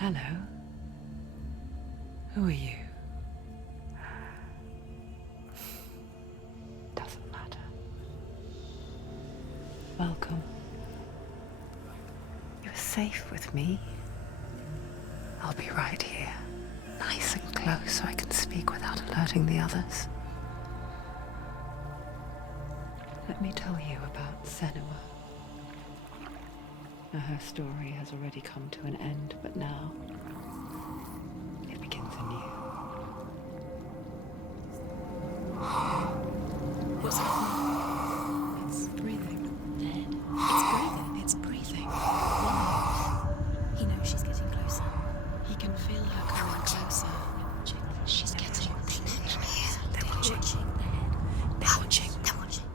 Hello. Who are you? Doesn't matter. Welcome. You're safe with me. I'll be right here, nice and close so I can speak without alerting the others. Let me tell you about Senua. Her story has already come to an end, but now it begins anew. What's happening? It's breathing. Dead. It's breathing. Why? He knows she's getting closer. He can feel her coming closer. She's getting closer. They're watching.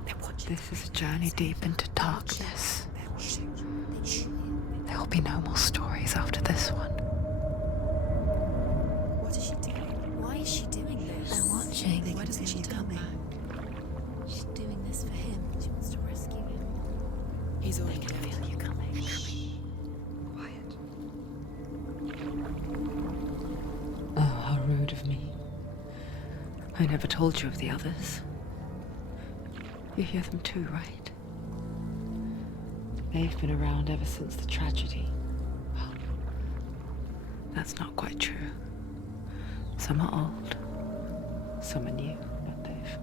They're watching. This is a journey deep into darkness. There will be no more stories after this one. What is she doing? Why is she doing this? They're watching. Why doesn't she turn back? She's doing this for him. She wants to rescue him. He's already dead. Feel you coming. Quiet. Oh, how rude of me. I never told you of the others. You hear them too, right? They've been around ever since the tragedy. Well, that's not quite true. Some are old, some are new, but they've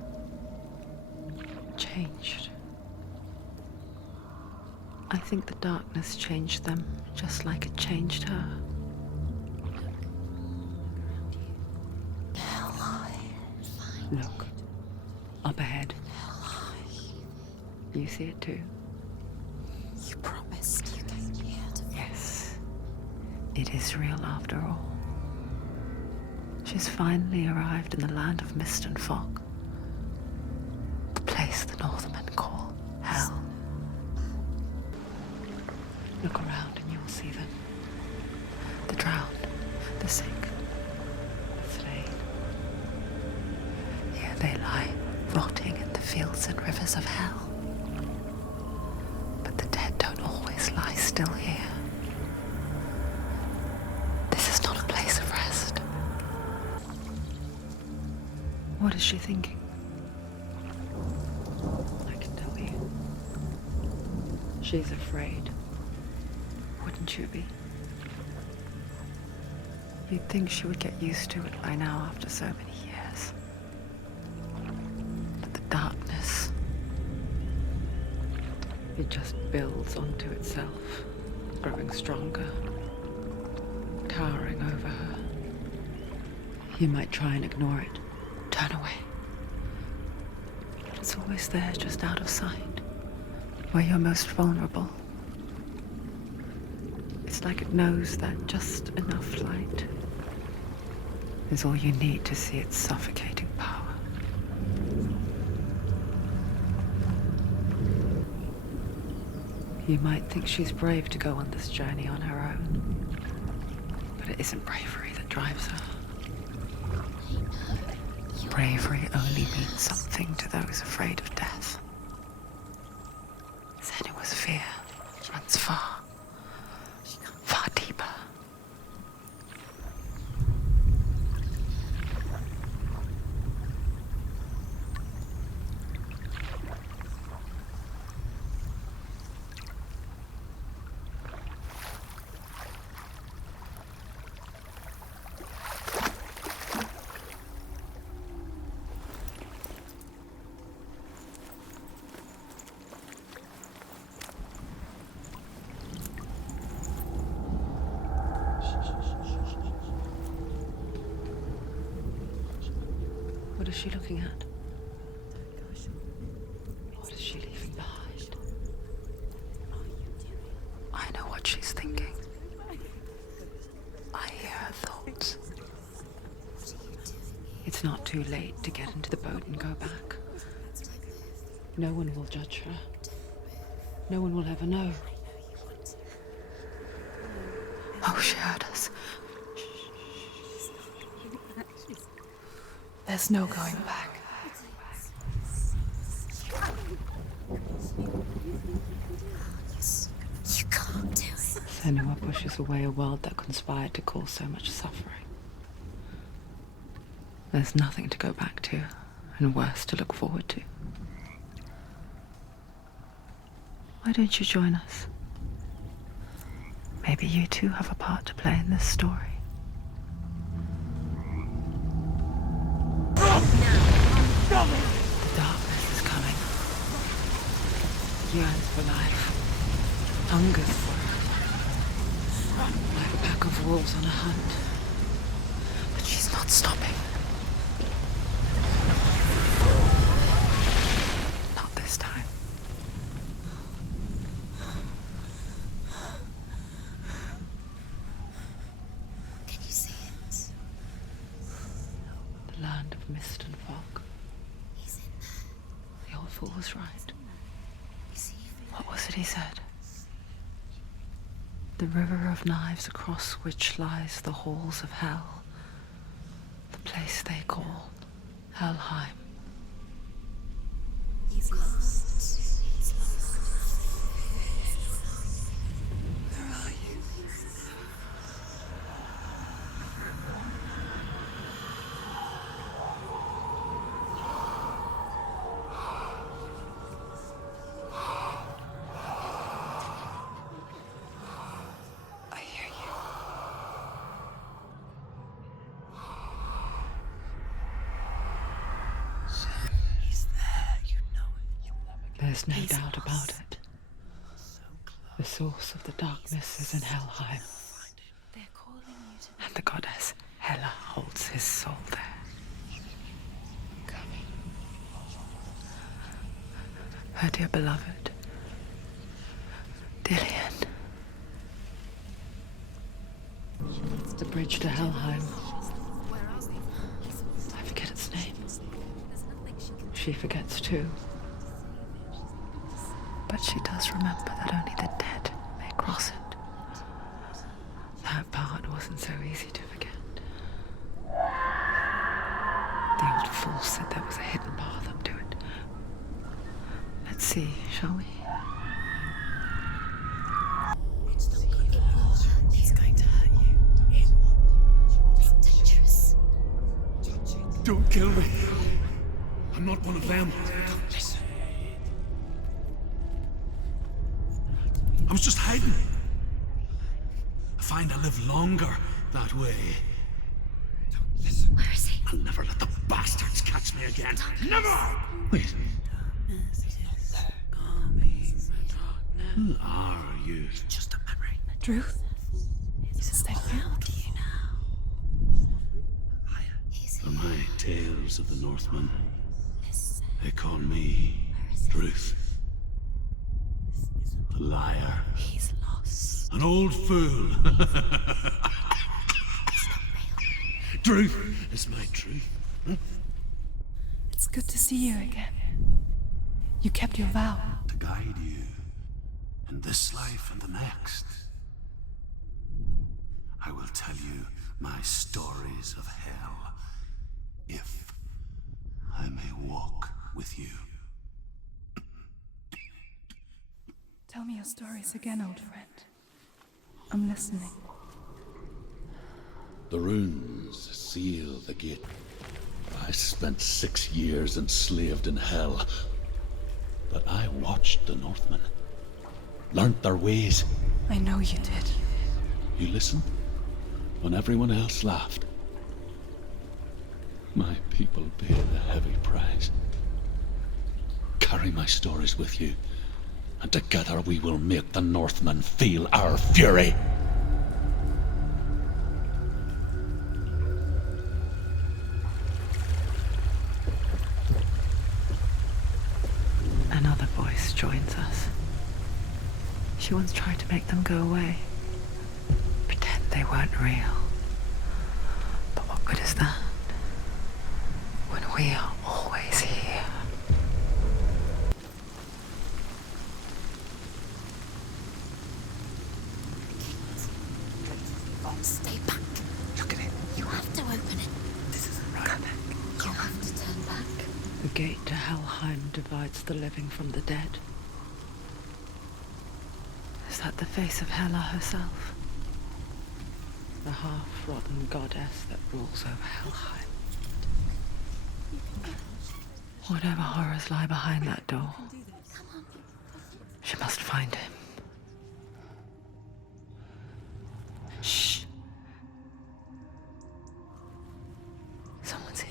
changed. I think the darkness changed them, just like it changed her. Look, up ahead. You see it too? You promised you came here to... Yes, it is real after all. She's finally arrived in the land of mist and fog. The place the Northmen call Hell. Look around and you'll see them. The drowned, the sick, the slain. Here they lie, rotting in the fields and rivers of Hell. But the dead don't always lie still here. This is not a place of rest. What is she thinking? I can tell you. She's afraid. Wouldn't you be? You'd think she would get used to it by now after so many years. But the darkness, it just builds onto itself, growing stronger, towering over her. You might try and ignore it, turn away. But it's always there, just out of sight, where you're most vulnerable. It's like it knows that just enough light is all you need to see its suffocating power. You might think she's brave to go on this journey on her own, but it isn't bravery that drives her. Bravery only means something to those afraid of death. Senua's fear runs far deeper. What is she looking at? What is she leaving behind? I know what she's thinking. I hear her thoughts. It's not too late to get into the boat and go back. No one will judge her. No one will ever know. Oh, she heard us. There's no going back. You can't. can't do it. Senua pushes away a world that conspired to cause so much suffering. There's nothing to go back to, and worse to look forward to. Why don't you join us? Maybe you too have a part to play in this story. The darkness is coming. Yearns for life. Hungers for it. Like a pack of wolves on a hunt. But she's not stopping. Not this time. Can you see it? The land of mist and fog. He's in there. The old fool was right. You see? What was it he said? The river of knives across which lies the halls of hell. The place they call Helheim. He's lost. He's lost. Where are you? I hear you. He's there, you know it. There's no He's doubt about lost. it. The source of the darkness is in Helheim, They're calling you to and the goddess Hela holds his soul there. Her dear beloved, Dillian. The bridge to Helheim. I forget its name. She forgets too. But she does remember that only the dead may cross it. That part wasn't so easy to forget. The old fool said there was a hidden path up to it. Let's see, shall we? He's going to hurt you. It's dangerous. Don't kill me. I'm not one of them. Listen. I was just hiding. I find I live longer that way. Where is he? I'll never let the bastards catch me again. Never! Wait. Who are you? Just a memory. Truth? Is it staying How out? do you know? He's For my tales of the Northmen, Listen. they call me Truth. A liar. He's lost. An old fool. Truth is my truth. It's good to see you again. You kept your vow. To guide you in this life and the next. I will tell you my stories of hell, if I may walk with you. Tell me your stories again, old friend. I'm listening. The runes seal the gate. I spent 6 years enslaved in hell. But I watched the Northmen. Learnt their ways. I know you did. You listened when everyone else laughed. My people paid a heavy price. Carry my stories with you, and together we will make the Northmen feel our fury. Another voice joins us. She once tried to make them go away. Pretend they weren't real. But what good is that? When we are always here. Stay back. Look at it. You have to open it. This isn't right. You have to turn back. The gate to Helheim divides the living from the dead. Is that the face of Hela herself? The half-rotten goddess that rules over Helheim. Whatever horrors lie behind that door, she must find him. Shh. Someone's here.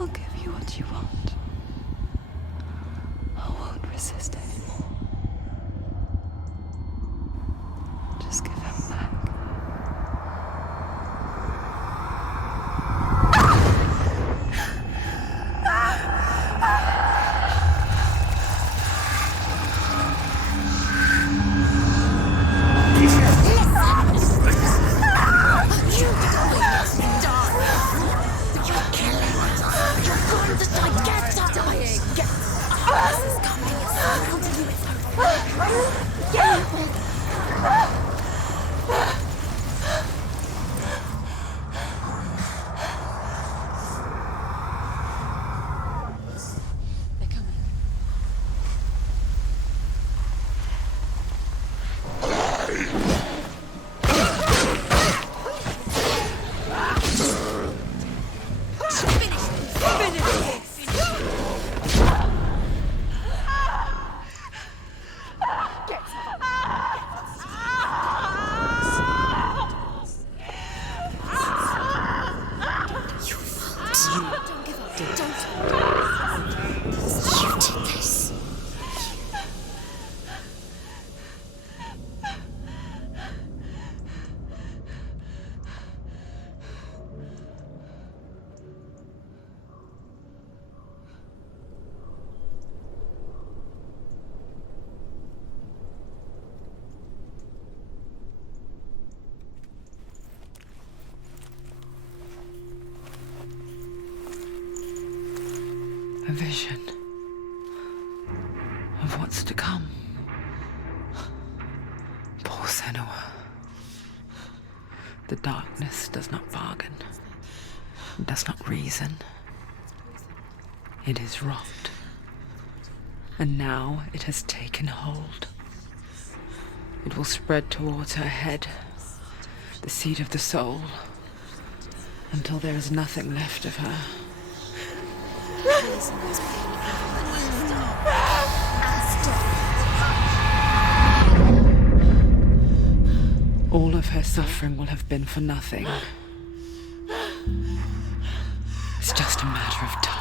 I'll give you what you want. I won't resist anymore. Just give him back. A vision of what's to come. Poor Senua. The darkness does not bargain, does not reason. It is wrought, and now it has taken hold. It will spread towards her head, the seat of the soul, until there is nothing left of her. All of her suffering will have been for nothing. It's just a matter of time.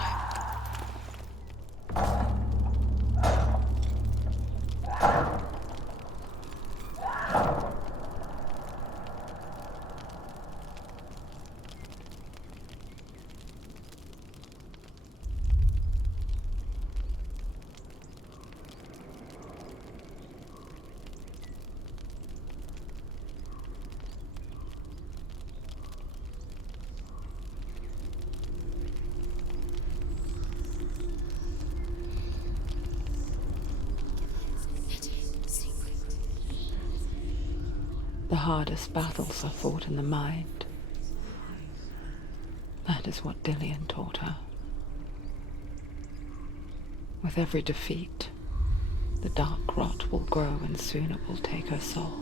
The hardest battles are fought in the mind. That is what Dillian taught her. With every defeat, the dark rot will grow and soon it will take her soul.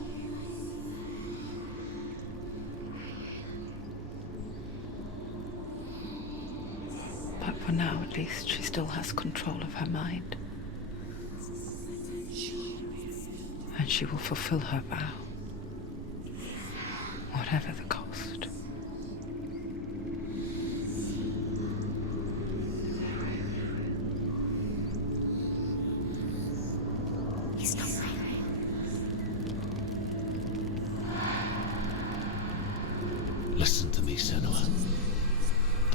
But for now, at least, she still has control of her mind. And she will fulfill her vow. Whatever the cost. He's not right.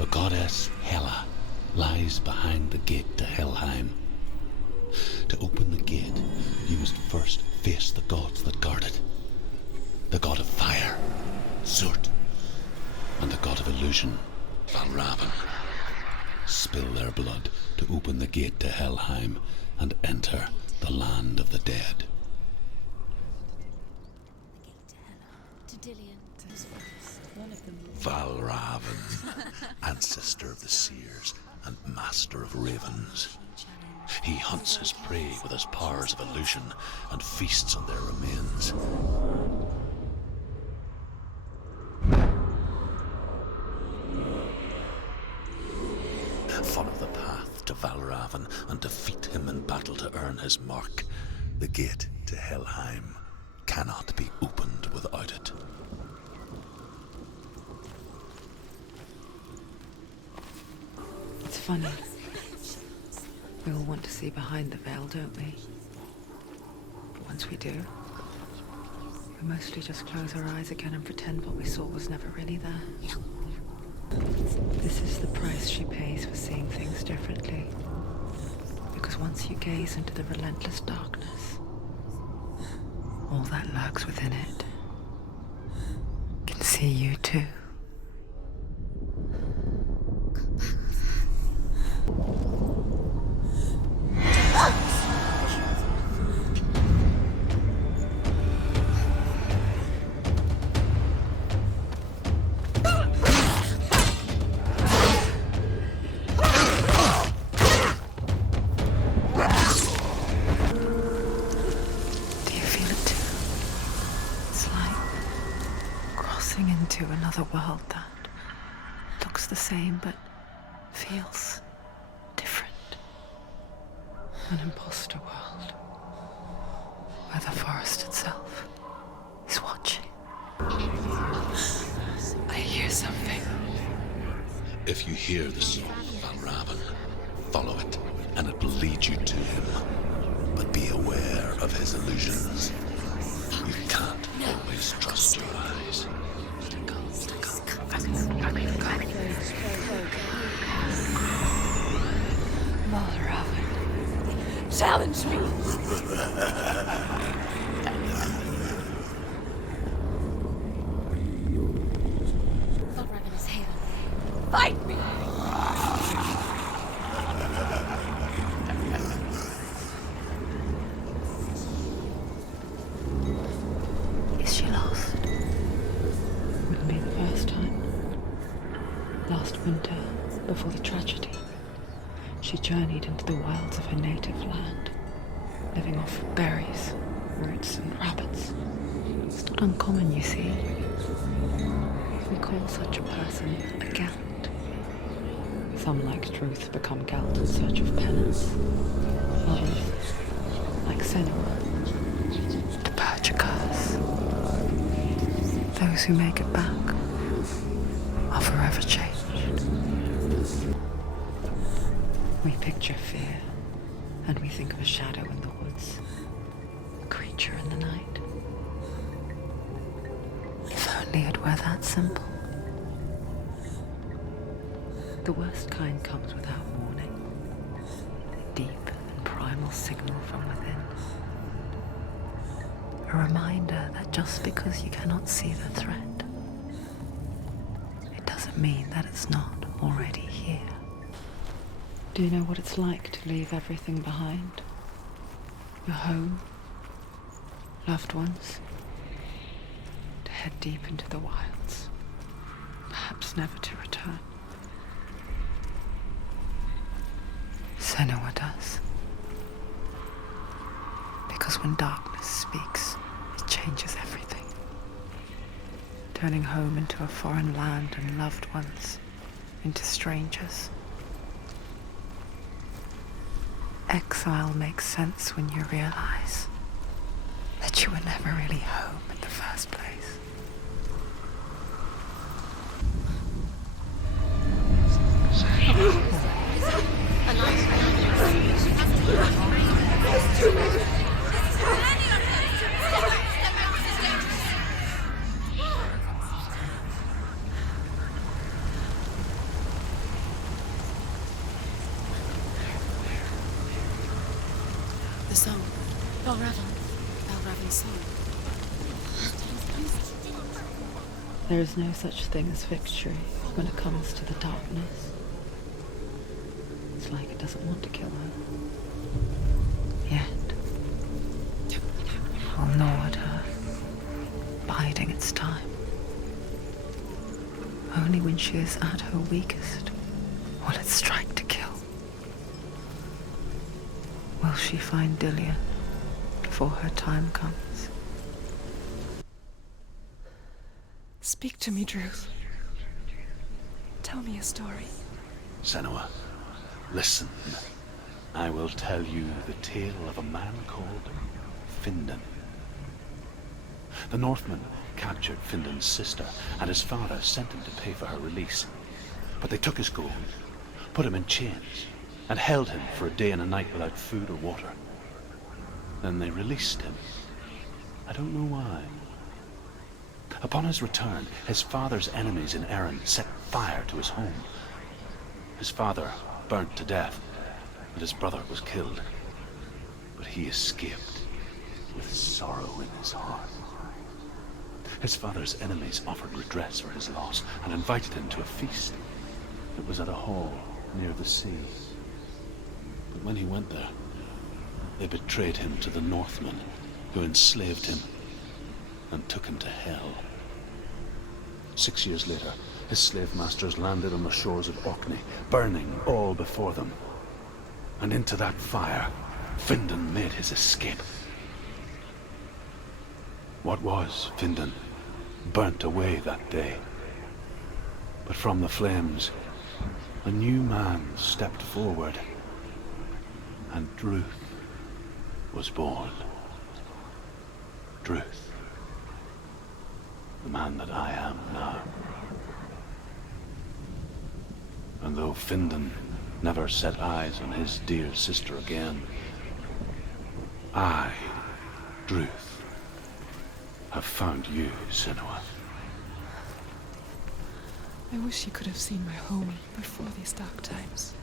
The goddess Hela lies behind the gate to Helheim. To open the gate, you must first face the gods that guard it. The god of fire, Zurt, and the god of illusion, Valravn. Spill their blood to open the gate to Helheim and enter the land of the dead. To Dillian, who's first. One of them. Valravn, ancestor of the seers and master of ravens. He hunts his prey with his powers of illusion and feasts on their remains. Follow the path to Valravn and defeat him in battle to earn his mark. The gate to Helheim cannot be opened without it. It's funny. We all want to see behind the veil, don't we? But once we do, we mostly just close our eyes again and pretend what we saw was never really there. This is the price she pays for seeing things differently. Because once you gaze into the relentless darkness, all that lurks within it can see you too. Another world that looks the same but feels different. An imposter world where the forest itself is watching. I hear something. If you hear the song of Valravn, follow it, and it will lead you to him. But be aware of his illusions. You can't always trust your eyes. Valravn, challenge me! Valravn is here. Fight me! Is she lost? Wouldn't be the first time. Last winter, before the tragedy, she journeyed into the wilds of her native land, living off berries, roots, and rabbits. It's not uncommon, you see. We call such a person a Gelt. Some, like Truth, become Gelt in search of penance. Others, like Senua, to purge a curse. Those who make it back are forever changed. We picture fear, and we think of a shadow in the woods, a creature in the night. If only it were that simple. The worst kind comes without warning, a deep and primal signal from within. A reminder that just because you cannot see the threat, it doesn't mean that it's not already here. Do you know what it's like to leave everything behind? Your home, loved ones, to head deep into the wilds, perhaps never to return. Senua does. Because when darkness speaks, it changes everything. Turning home into a foreign land and loved ones into strangers. Exile makes sense when you realize that you were never really home in the first place. The song. Balravan's song. There is no such thing as victory when it comes to the darkness. It's like it doesn't want to kill her. Yet. I'll gnaw at her, biding its time. Only when she is at her weakest will it strike to kill. Will she find Dillian before her time comes? Speak to me, Druth. Tell me a story. Senua, listen. I will tell you the tale of a man called Findan. The Northmen captured Findan's sister, and his father sent him to pay for her release. But they took his gold, put him in chains, and held him for a day and a night without food or water. Then they released him. I don't know why. Upon his return, his father's enemies in Erin set fire to his home. His father burnt to death, and his brother was killed. But he escaped with sorrow in his heart. His father's enemies offered redress for his loss and invited him to a feast. It was at a hall near the sea. But when he went there, they betrayed him to the Northmen, who enslaved him and took him to hell. 6 years later, his slave masters landed on the shores of Orkney, burning all before them. And into that fire, Findan made his escape. What was Findan burnt away that day. But from the flames, a new man stepped forward, and Druth was born. Druth, the man that I am now. And though Findan never set eyes on his dear sister again, I, Druth, have found you, Senua. I wish you could have seen my home before these dark times.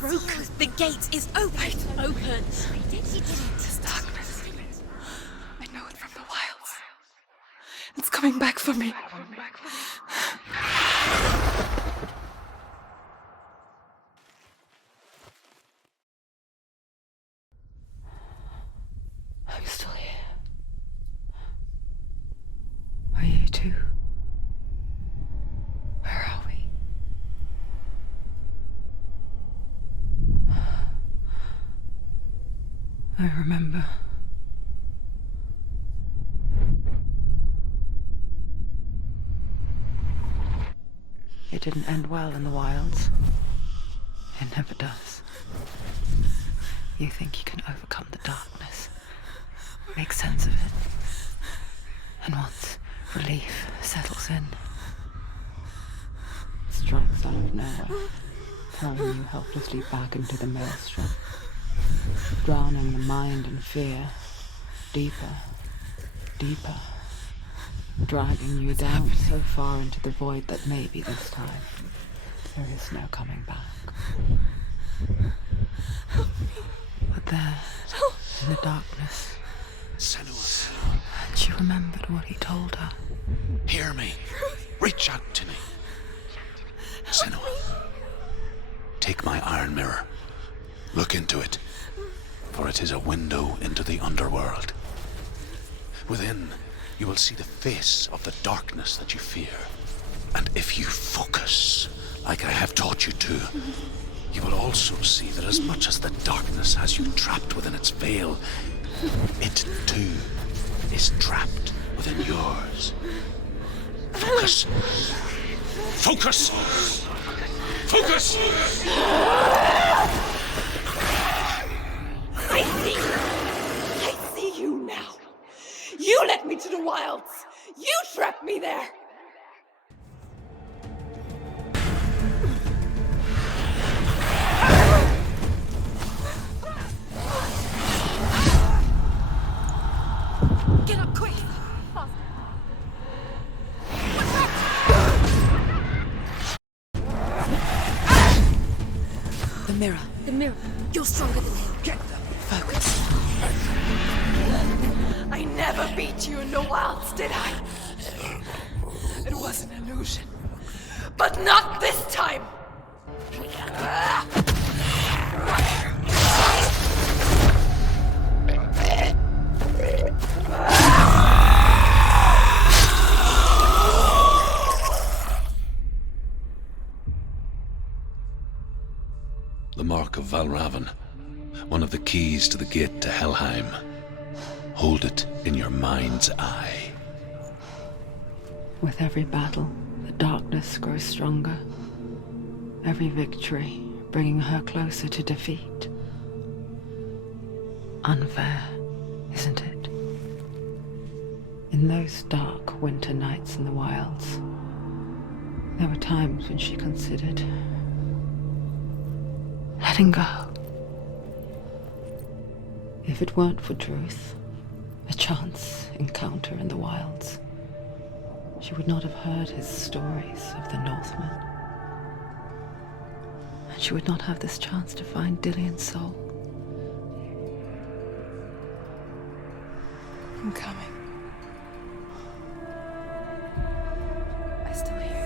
Broken. The gate is open. Open. He did it. This darkness. I know it from the wilds. It's coming back for me. I'm still here. Are you too? Where are we? I remember. It didn't end well in the wilds. It never does. You think you can overcome the darkness, make sense of it, and once relief settles in, it strikes out of nowhere, throwing you helplessly back into the maelstrom, drowning the mind in fear, deeper, deeper, dragging you down so far into the void that maybe this time there is no coming back. But there, in the darkness, Senua, she remembered what he told her. hear me. Reach out to me. Senua, take my iron mirror. Look into it, for it is a window into the underworld. Within, you will see the face of the darkness that you fear. And if you focus, like I have taught you to, you will also see that as much as the darkness has you trapped within its veil, it too is trapped within yours. Focus! Focus! Focus! I see you now. You led me to the wilds. You trapped me there. Get up quick. mirror. The mirror. You're stronger than him. Get them. Focus. I never beat you in the wilds, did I? It was an illusion. But not this time! The mark of Valravn, one of the keys to the gate to Helheim. Hold it in your mind's eye. With every battle, the darkness grows stronger. Every victory bringing her closer to defeat. Unfair, isn't it? In those dark winter nights in the wilds, there were times when she considered letting go. If it weren't for Druth, a chance encounter in the wilds, she would not have heard his stories of the Northmen. And she would not have this chance to find Dillion's soul. I'm coming. I still hear you.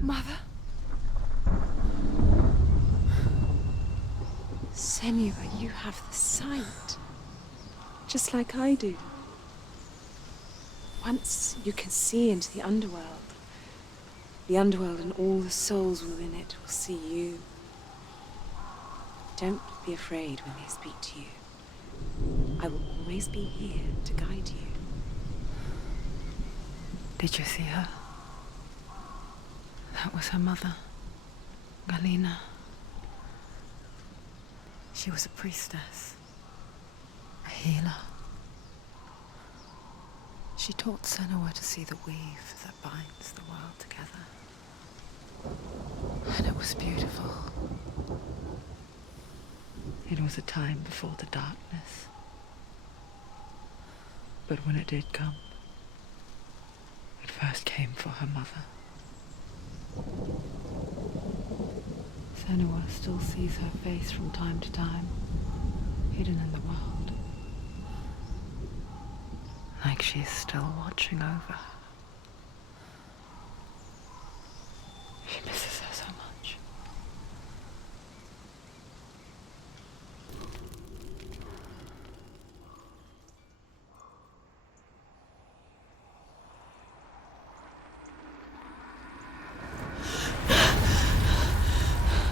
Mother? Senua, you have the sight. Just like I do. Once you can see into the underworld and all the souls within it will see you. Don't be afraid when they speak to you. I will always be here to guide you. Did you see her? That was her mother, Galina. She was a priestess, a healer. She taught Senua to see the weave that binds the world together. And it was beautiful. It was a time before the darkness. But when it did come, it first came for her mother. Senua still sees her face from time to time, hidden in the world. Like she's still watching over her. She misses her so much.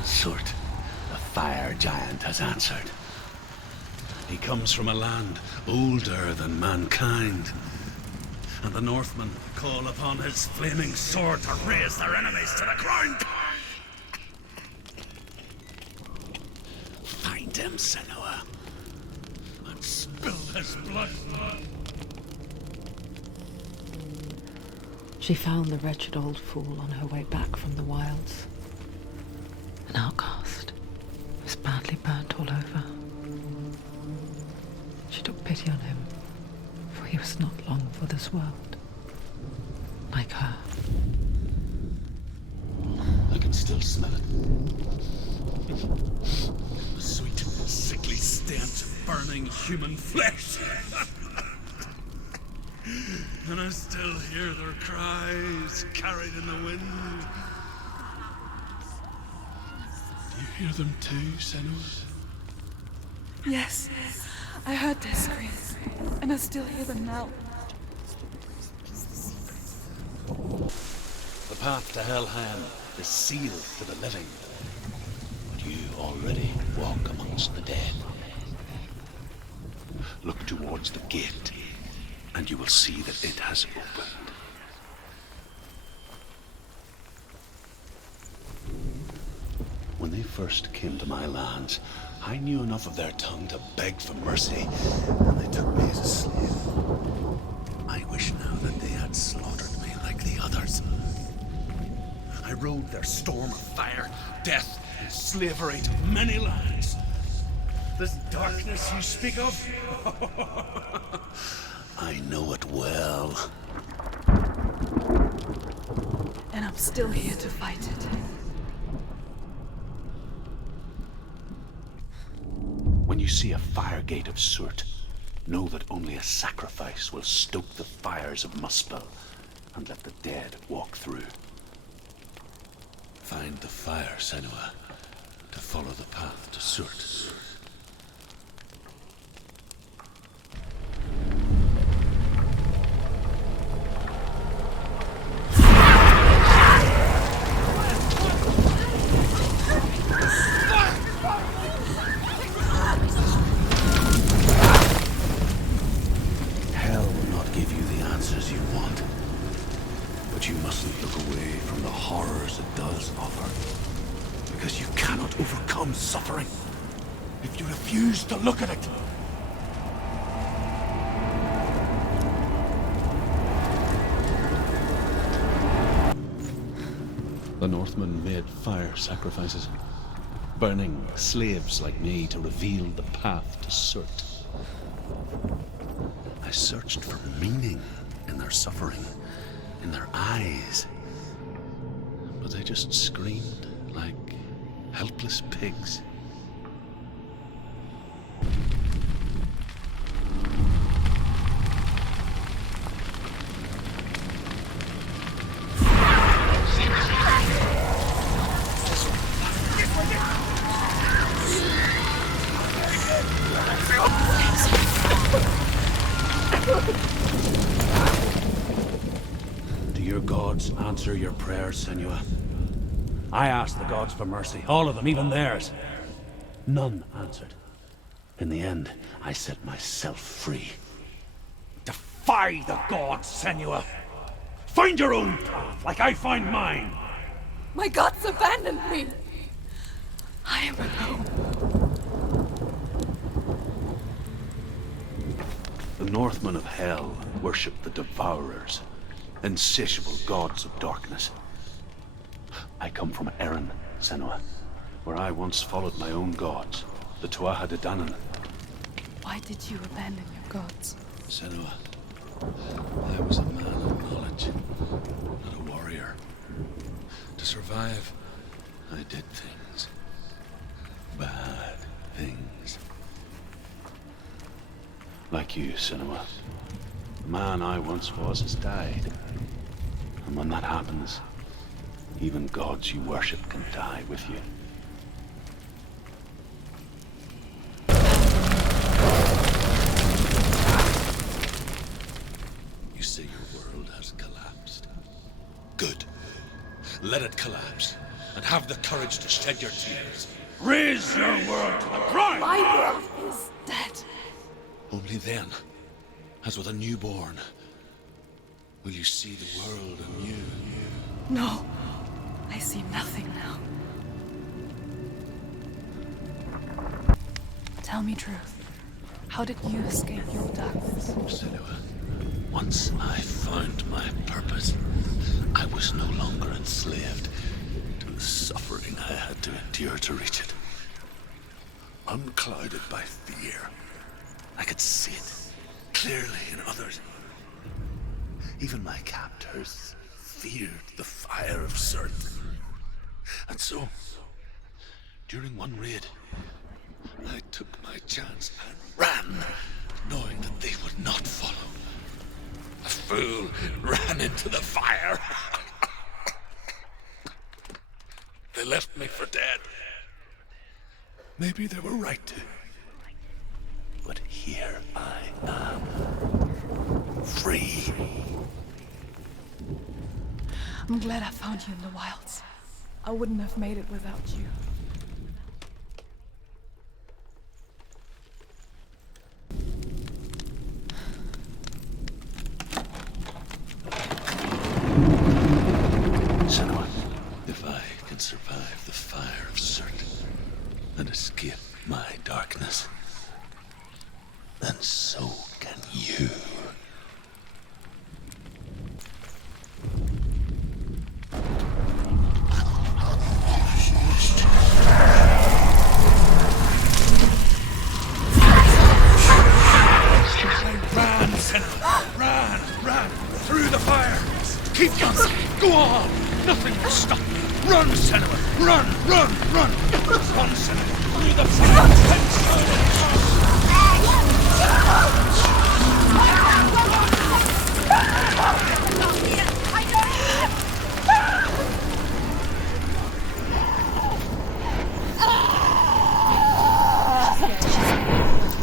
Surt, the fire giant has answered. He comes from a land older than mankind, and the Northmen call upon his flaming sword to raise their enemies to the ground. Find him, Senua, and spill his blood. She found the wretched old fool on her way back from the wilds. An outcast, who was badly burnt all over. She took pity on him, for he was not long for this world. Like her. I can still smell it. The sweet, sickly stench of burning human flesh. And I still hear their cries carried in the wind. Do you hear them too, Senua? Yes, I heard their screams, and I still hear them now. The path to Helheim is sealed to the living, but you already walk amongst the dead. Look towards the gate, and you will see that it has opened. When they first came to my lands, I knew enough of their tongue to beg for mercy, and they took me as a slave. I wish now that they had slaughtered me like the others. I rode their storm of fire, death, slavery to many lands. This darkness you speak of? I know it well. And I'm still here to fight it. When you see a fire gate of soot, know that only a sacrifice will stoke the fires of Muspel and let the dead walk through. Find the fire, Senua, to follow the path to soot. Suffering if you refuse to look at it. The Northmen made fire sacrifices, burning slaves like me to reveal the path to Surt. I searched for meaning in their suffering, in their eyes, but they just screamed like helpless pigs. Do your gods answer your prayers, Senua? I asked the gods for mercy, all of them, even theirs. None answered. In the end, I set myself free. Defy the gods, Senua! Find your own path, like I find mine! My gods abandoned me! I am alone. The Northmen of Hell worship the Devourers, insatiable gods of darkness. I come from Erin, Senua, where I once followed my own gods, the Tuatha De Danann. Why did you abandon your gods? Senua, I was a man of knowledge, not a warrior. To survive, I did things. Bad things. Like you, Senua. The man I once was has died. And when that happens, even gods you worship can die with you. You say your world has collapsed. Good. Let it collapse, and have the courage to shed your tears. Raise your world to the ground! My world is dead. Only then, as with a newborn, will you see the world anew. No. I see nothing now. Tell me truth. How did you escape your darkness? Senua, once I found my purpose, I was no longer enslaved to the suffering I had to endure to reach it. Unclouded by fear, I could see it clearly in others. Even my captors feared the fire of Surt. And so, during one raid, I took my chance and ran, knowing that they would not follow. A fool ran into the fire. They left me for dead. Maybe they were right to. But here I am, free. I'm glad I found you in the wilds. I wouldn't have made it without you. Senua, if I can survive the fire of Surt and escape my darkness, then so can you. Go on! Nothing will stop you! Run, Senua! Run, run, run! Run, Senua! Through the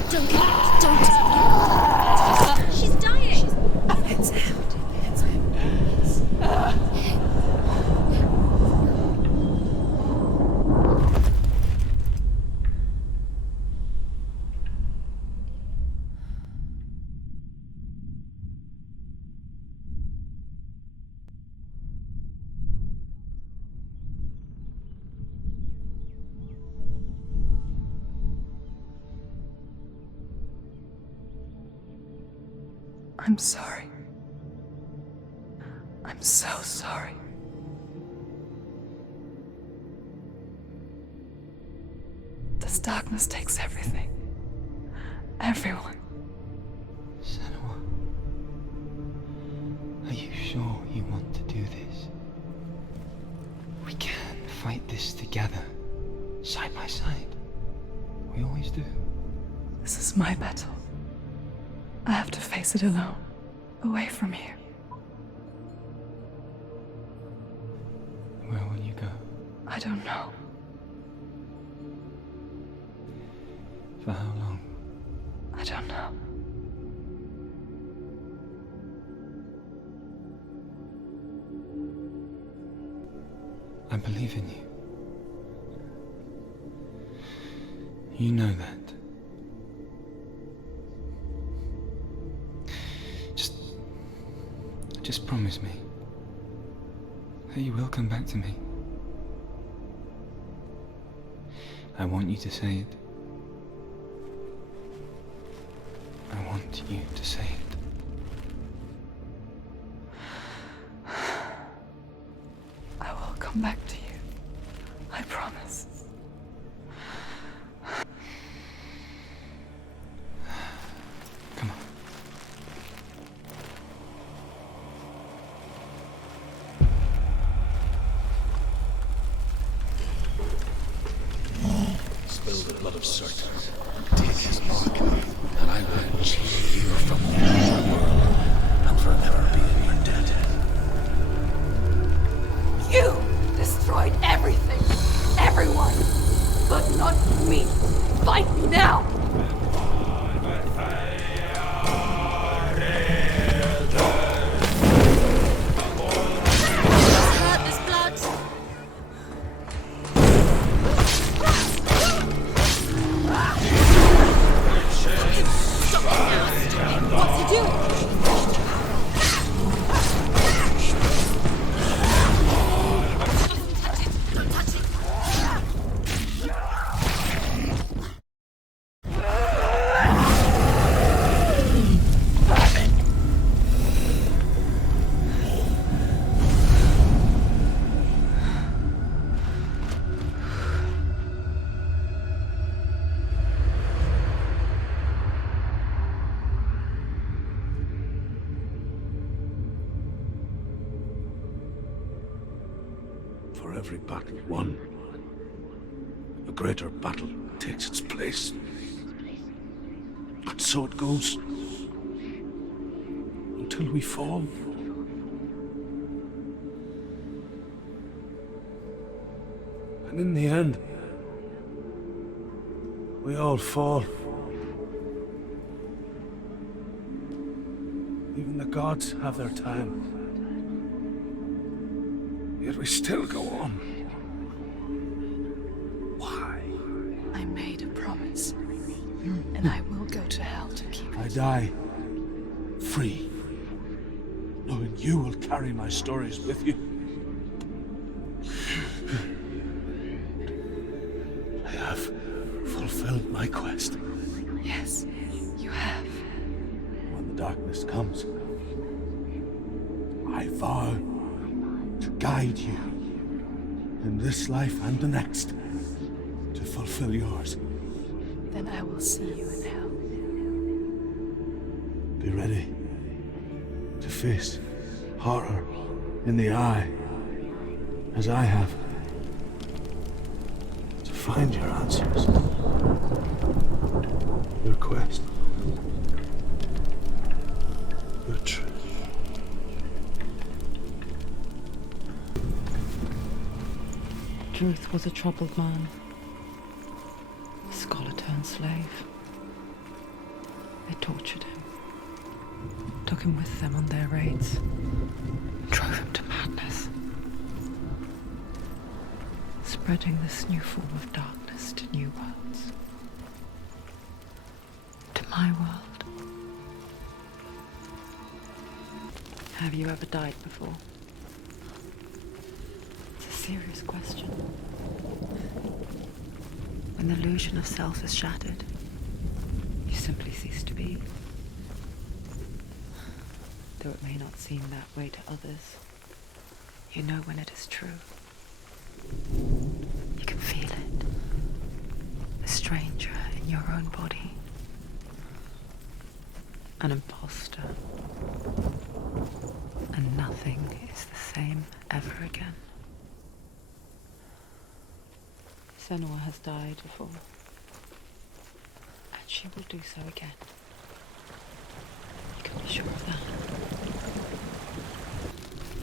Don't get out. Don't. She's dying. It's him. I'm sorry. I'm so sorry. This darkness takes everything. Everyone. Senua, are you sure you want to do this? We can fight this together, side by side. We always do. This is my battle. I have to face it alone, away from you. Where will you go? I don't know. For how long? I don't know. I believe in you. You know that. Just promise me that you will come back to me. I want you to say it. I want you to say it. I will come back to you. I promise. Come on. Spill the blood of Seraph, take his mark, and I will cheer you from all the world, and forever be in your debt. You destroyed everything, everyone, but not me. Fight me now! For every battle won, a greater battle takes its place. And so it goes. Until we fall. And in the end, we all fall. Even the gods have their time. Yet we still go on. Why? I made a promise. And I will go to hell to keep it. I die free, knowing you will carry my stories with you. I have fulfilled my quest. Yes, you have. When the darkness comes, I vow to guide you in this life and the next to fulfill yours. Then I will see you in hell. Be ready to face horror in the eye, as I have, to find your answers, your quest, your truth. Truth was a troubled man, a scholar turned slave. They tortured him, took him with them on their raids, drove him to madness, spreading this new form of darkness to new worlds, to my world. Have you ever died before? It's a serious question. When the illusion of self is shattered, you simply cease to be. Though it may not seem that way to others, you know when it is true. You can feel it. A stranger in your own body. An imposter. And nothing is the same ever again. Senua has died before. And she will do so again. You can be sure of that.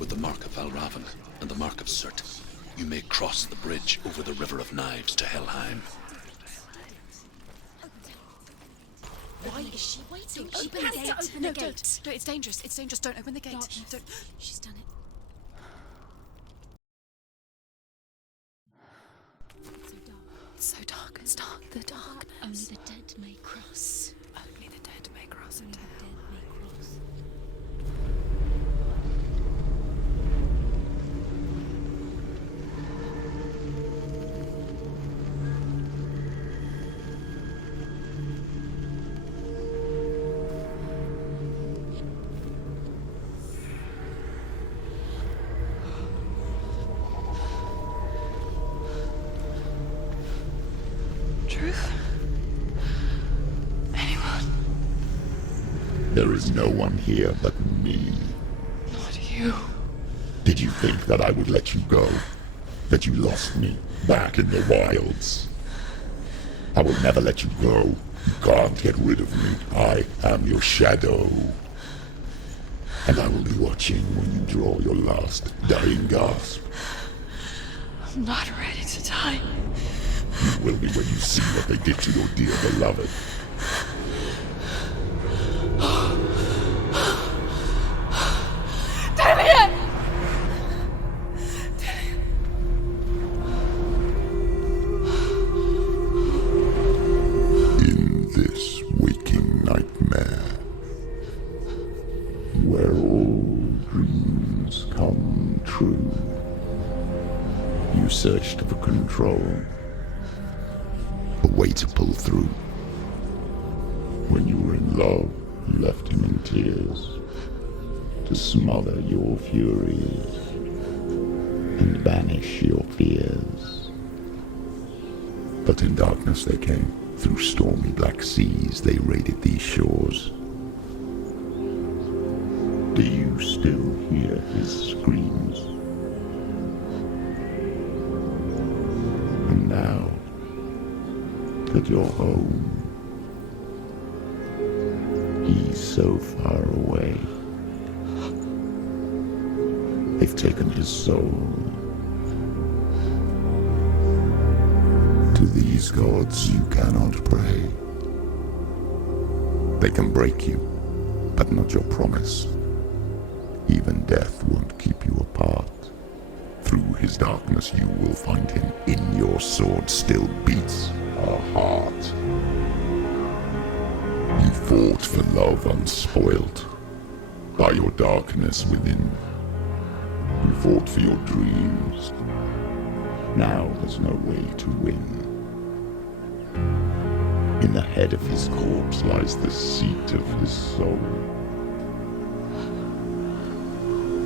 With the mark of Valravan and the mark of Surt, you may cross the bridge over the River of Knives to Helheim. Why is she waiting? She Open has the to gate. open No, the gate. don't. No, it's dangerous. It's dangerous. Don't open the gate. No, Don't. She's done it. It's so dark. It's dark. The darkness. Only the dead may cross. Only the dead may cross Only into the hell. dead may cross. Truth? Anyone? There is no one here but me. Not you. Did you think that I would let you go? That you lost me back in the wilds? I will never let you go. You can't get rid of me. I am your shadow. And I will be watching when you draw your last dying gasp. I'm not ready to die. You will be when you see what they did to your dear beloved. In this waking nightmare, where all dreams come true, you searched for control, a way to pull through. When you were in love, you left him in tears, to smother your furies and banish your fears. But in darkness they came, through stormy black seas they raided these shores. Do you still hear his screams? And now that you're home, he's so far away. They've taken his soul. To these gods you cannot pray. They can break you, but not your promise. Even death won't keep you apart. Through his darkness you will find him. In your sword still beats a heart. You fought for love unspoilt by your darkness within. You fought for your dreams. Now there's no way to win. In the head of his corpse lies the seat of his soul.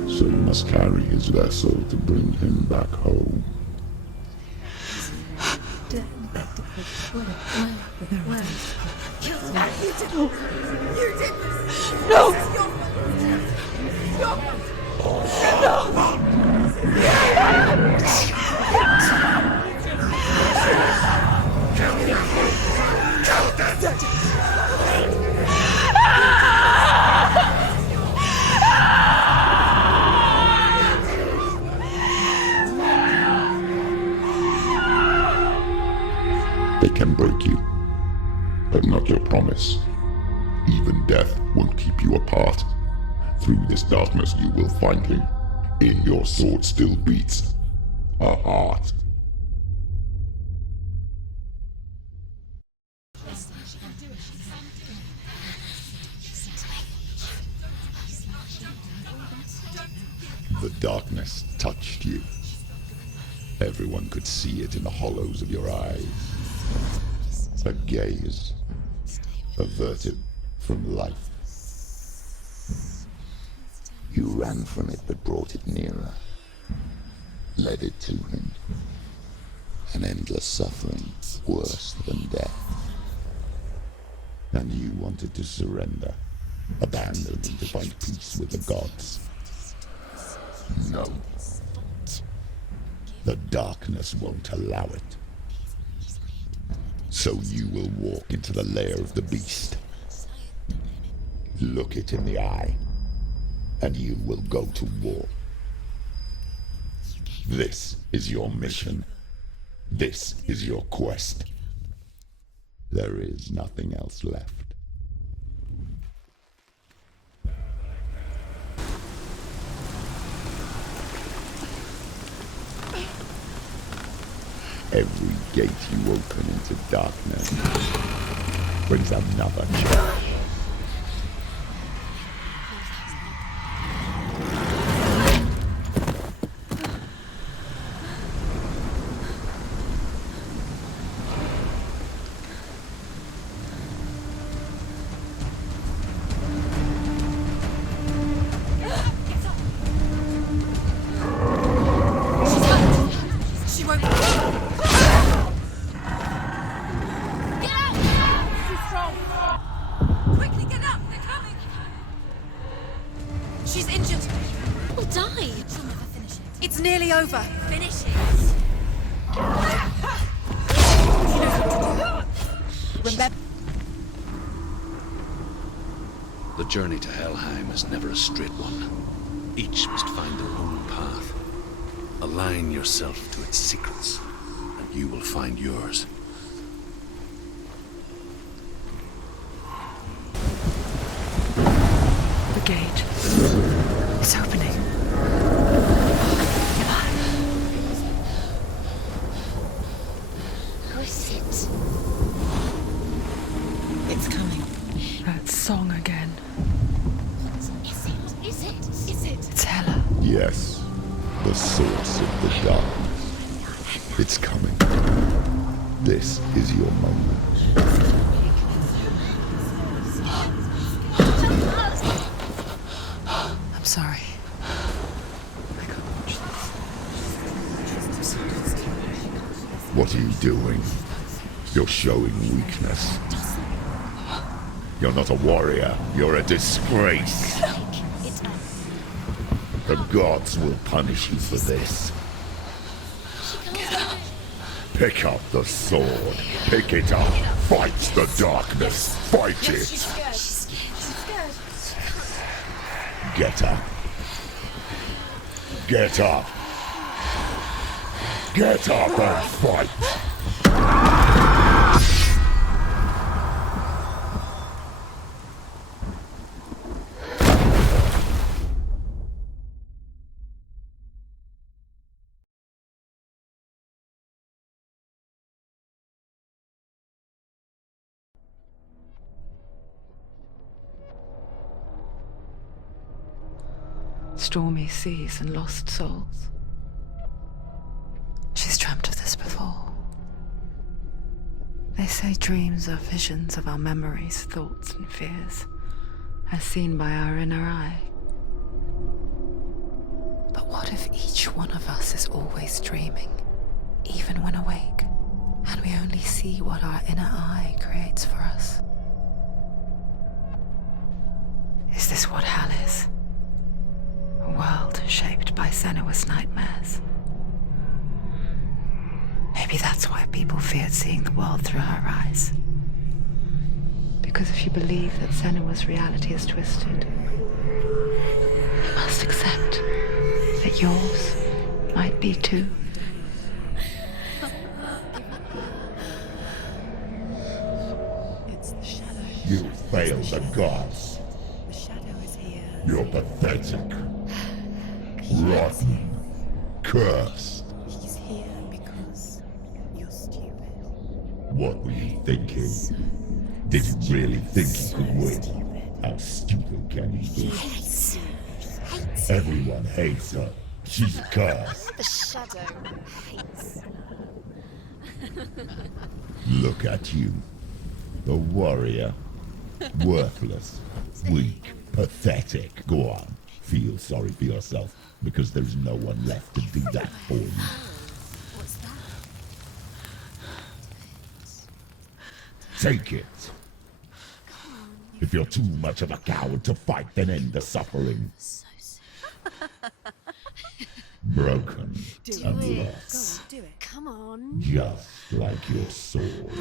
So you must carry his vessel to bring him back home. You did this! No! They can break you, but not your promise. Even death won't keep you apart. Through this darkness you will find him. In your sword still beats a heart. The darkness touched you. Everyone could see it in the hollows of your eyes. A gaze averted from life. You ran from it but brought it nearer. Led it to him. An endless suffering worse than death. And you wanted to surrender, abandon and to find peace with the gods. No. The darkness won't allow it. So you will walk into the lair of the beast. Look it in the eye, and you will go to war. This is your mission. This is your quest. There is nothing else left. Every gate you open into darkness brings another challenge. Over. Finish it. Remember. The journey to Helheim is never a straight one. Each must find their own path. Align yourself to its secrets, and you will find yours. The gate. It's opening. It's coming. That song again. Is it? It's Hela. Yes, the source of the darkness. It's coming. This is your moment. I'm sorry. I can't watch this. What are you doing? You're showing weakness. You're not a warrior. You're a disgrace. The gods will punish you for this. Pick up the sword. Pick it up. Fight the darkness. Fight it. She's scared. Get up. Get up. Get up and fight. Stormy seas and lost souls. She's dreamt of this before. They say dreams are visions of our memories, thoughts and fears, as seen by our inner eye. But what if each one of us is always dreaming, even when awake, and we only see what our inner eye creates for us? Is this what hell is? Or world shaped by Senua's nightmares. Maybe that's why people feared seeing the world through her eyes. Because if you believe that Senua's reality is twisted, you must accept that yours might be too. You failed the gods. The shadow is here. You're pathetic. Rotten. Cursed. He's here because you're stupid. What were you thinking? Did you really think you could win? How stupid can you be? Everyone hates her. She's cursed. The shadow hates. Look at you. The warrior. Worthless. Weak. Pathetic. Go on. Feel sorry for yourself, because there's no one left to do that for you. What's that? Take it. If you're too much of a coward to fight, then end the suffering. So soon. Broken Do and it. lost. Go on, do it. Come on. Just like your sword.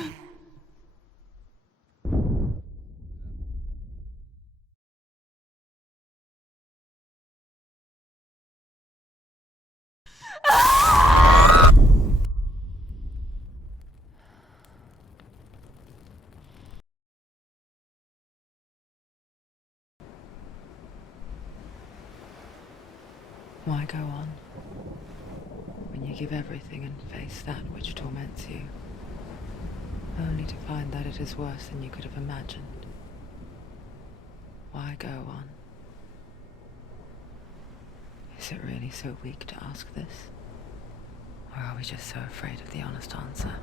Why go on when you give everything and face that which torments you, only to find that it is worse than you could have imagined? Why go on? Is it really so weak to ask this? Or are we just so afraid of the honest answer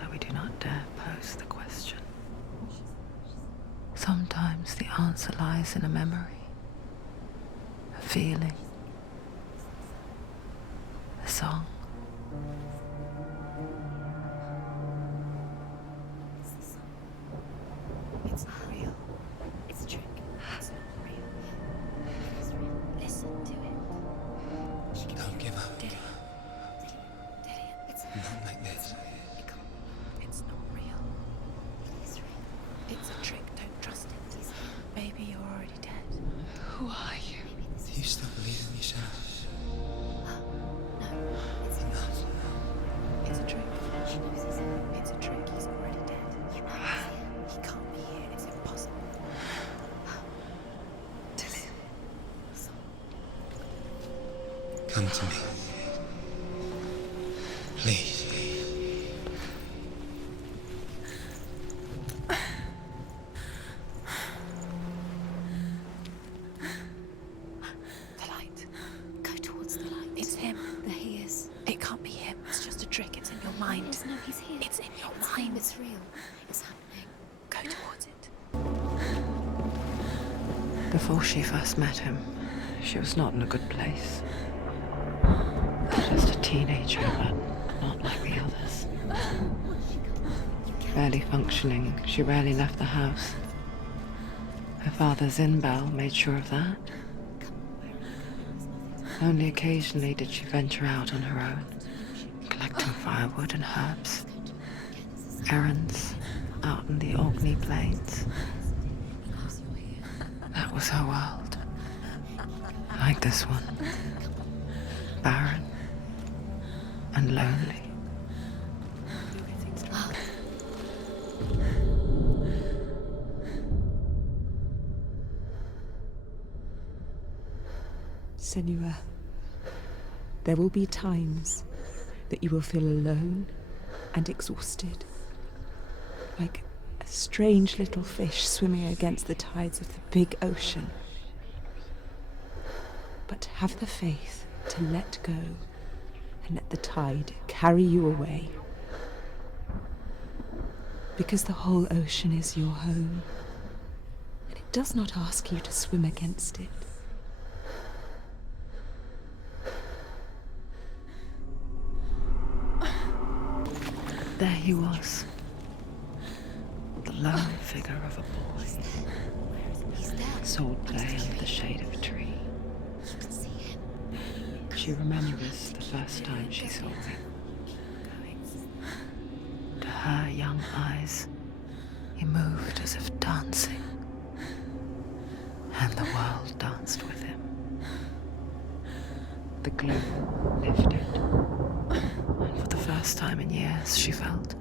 that we do not dare pose the question? Sometimes the answer lies in a memory, a feeling, a song. It's not real. It's a trick. It's not real. It's real. Listen to it. Don't give up. Did it? It's Not like this. It's not real. It is real. It's a trick. Don't trust it. Maybe you're already dead. Who are you? Do you still believe in yourself? No, it's not. It's a trick. She knows it's him. It's a trick. He's already dead. He can't be here. It's impossible. Come to me. Please. The light. Go towards the light. It's him. There he is. It can't be him. It's just a trick. It's in your mind. No, he's here. It's in your mind. It's real. It's happening. Go towards it. Before she first met him, she was not in a good place. Just a teenager, but not like the others. Barely functioning, she rarely left the house. Her father's in-bell made sure of that. Only occasionally did she venture out on her own, collecting firewood and herbs. Errands out in the Orkney Plains. That was her world. Like this one. Barren and lonely. Senua, there will be times that you will feel alone and exhausted, like a strange little fish swimming against the tides of the big ocean. But have the faith to let go and let the tide carry you away. Because the whole ocean is your home, and it does not ask you to swim against it. There he was, the lone figure of a boy. Sword play under the shade of a tree. She remembers the first time she saw him. To her young eyes, he moved as if dancing, and the world danced with him. The gloom lifted, and for the first time in years, she felt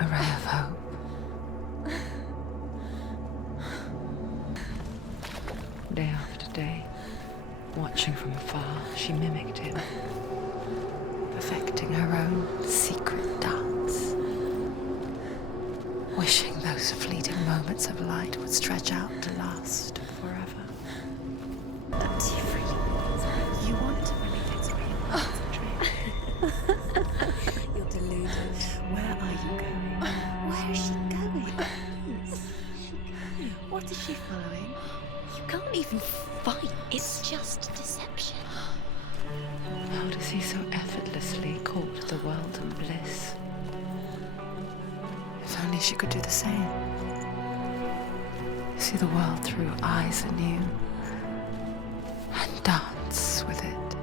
a ray of hope. Day after day, watching from afar, she mimicked him, perfecting her own secret dance, wishing those fleeting moments of light would stretch out to last forever. That's free. You want to really fix where you concentrate. You're deluded. Where are you going? Where is she going? What is she following? You can't even fight. It's just deception. How does he so effortlessly court the world and bliss? If only she could do the same. See the world through eyes anew and dance with it,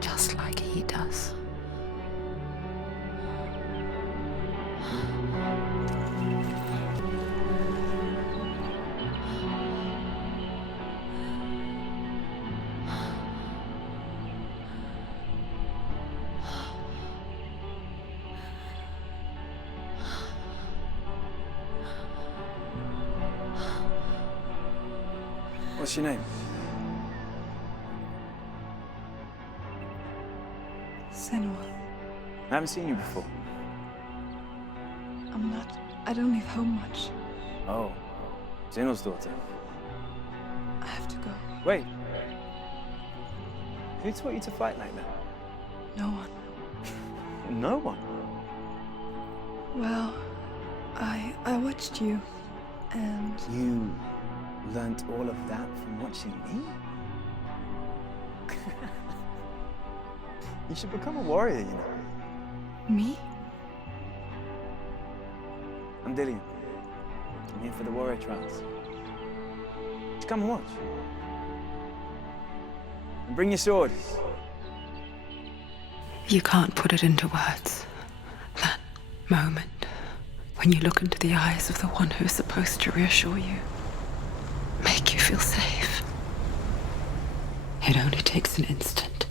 just like he does. What's your name? Senua. I haven't seen you before. I don't leave home much. Oh, Zeno's daughter. I have to go. Wait. Who taught you to fight like that? No one. No one? Well, I watched you, and... You learnt all of that from watching me? You should become a warrior, you know. Me? I'm Dillian. I'm here for the warrior trials. Just come and watch. And bring your sword. You can't put it into words. That moment when you look into the eyes of the one who's supposed to reassure you, make you feel safe. It only takes an instant.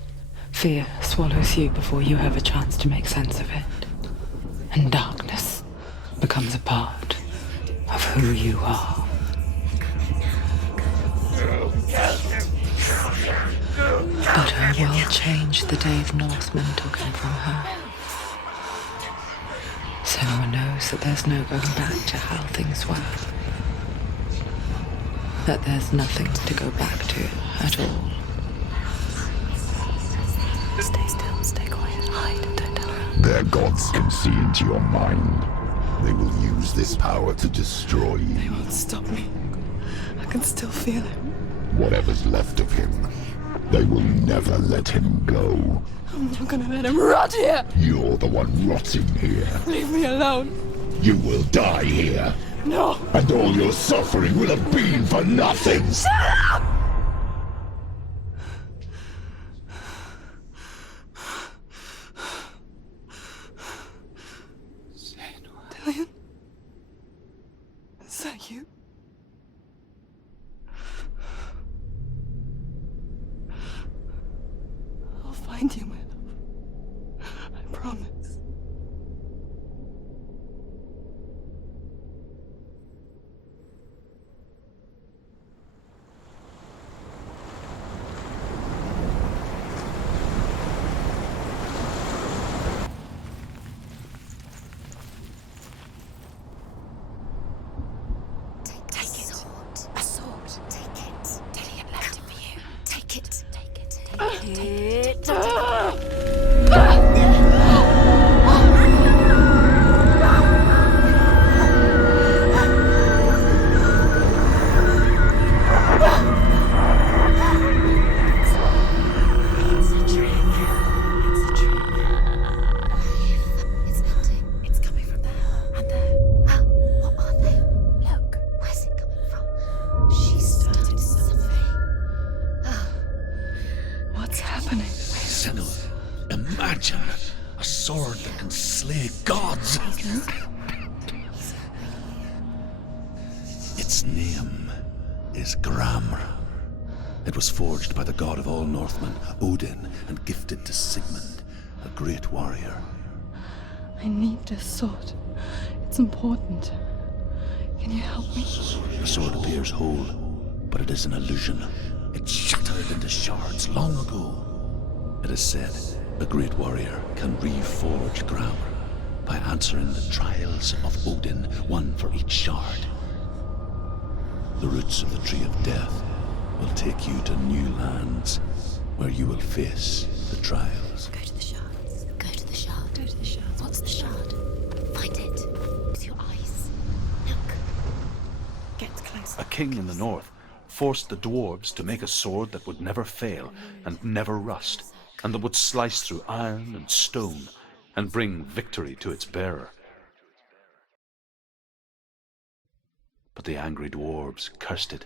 Fear swallows you before you have a chance to make sense of it. And darkness becomes a part of who you are. But her world changed the day the Northmen took him from her. Senua knows that there's no going back to how things were. That there's nothing to go back to at all. Stay still, stay quiet, hide, don't tell her. Their gods can see into your mind. They will use this power to destroy you. They won't stop me. I can still feel him. Whatever's left of him, they will never let him go. I'm not gonna let him rot here! You're the one rotting here. Leave me alone! You will die here. No! And all your suffering will have been for nothing! Shut up! Dillian? Is that you? I'll find you, my love. I promise. Imagine a sword that can slay gods. Its name is Gramr. It was forged by the god of all Northmen, Odin, and gifted to Sigmund, a great warrior. I need this sword. It's important. Can you help me? The sword appears whole, but it is an illusion. It shattered into shards long ago. It is said a great warrior can reforge Gramr by answering the trials of Odin, one for each shard. The roots of the Tree of Death will take you to new lands where you will face the trials. Go to the shards. Go to the shard. Go to the shards. What's the shard? Find it. Use your eyes. Look. Get closer. A king in the north forced the dwarves to make a sword that would never fail and never rust, and that would slice through iron and stone and bring victory to its bearer. But the angry dwarves cursed it.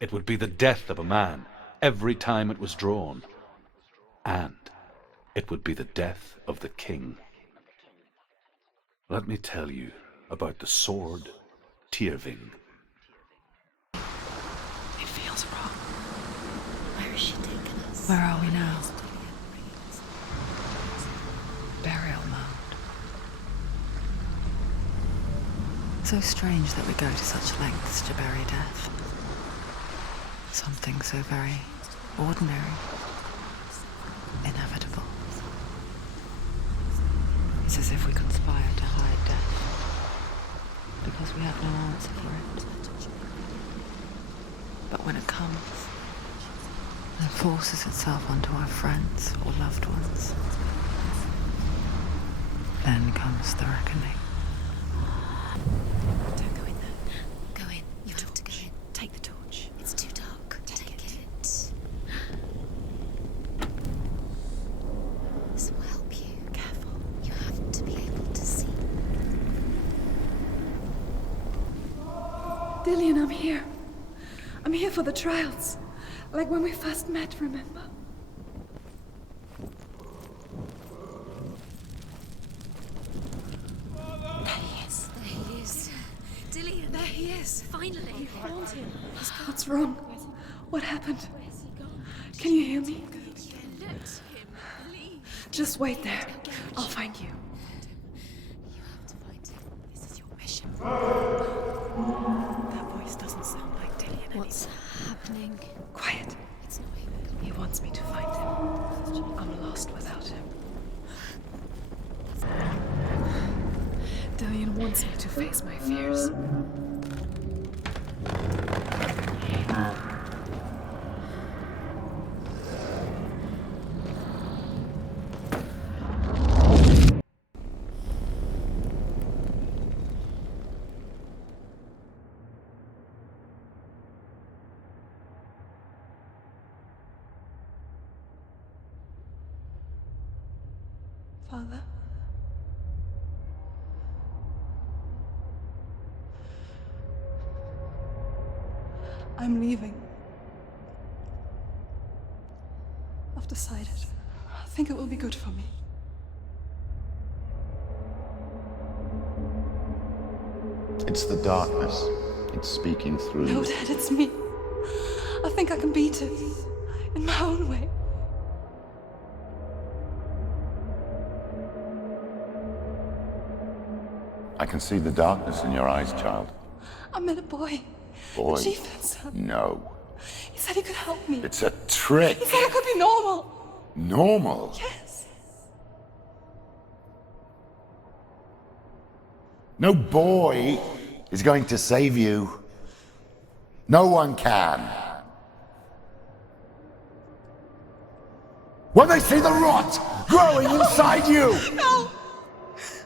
It would be the death of a man every time it was drawn, and it would be the death of the king. Let me tell you about the sword Tyrving. It feels wrong. Where is she taking us? Where are we now? Burial mode. So strange that we go to such lengths to bury death. Something so very ordinary, inevitable. It's as if we conspire to hide death because we have no answer for it. But when it comes, it forces itself onto our friends or loved ones. Then comes the reckoning. Don't go in there. Go in. You have to go in. Take the torch. It's too dark. Take it. This will help you. Careful. You have to be able to see. Dillian, I'm here. I'm here for the trials. Like when we first met, remember? Finally, I found him. What's wrong? What happened? Can you hear me? Let him leave. Just wait there. I'll find you. You have to find him. This is your mission. That voice doesn't sound like Dillian anymore. What's happening? Quiet. It's not him. He wants me to find him. I'm lost without him. Dillian wants me to face my fears. Father? I'm leaving. I've decided. I think it will be good for me. It's the darkness. It's speaking through. No, Dad, it's me. I think I can beat it. In my own way. I can see the darkness in your eyes, child. I met a boy. Boy. The chieftain's son. No. He said he could help me. It's a trick. He said I could be normal. Normal? Yes. No boy is going to save you. No one can. When they see the rot growing inside you, No!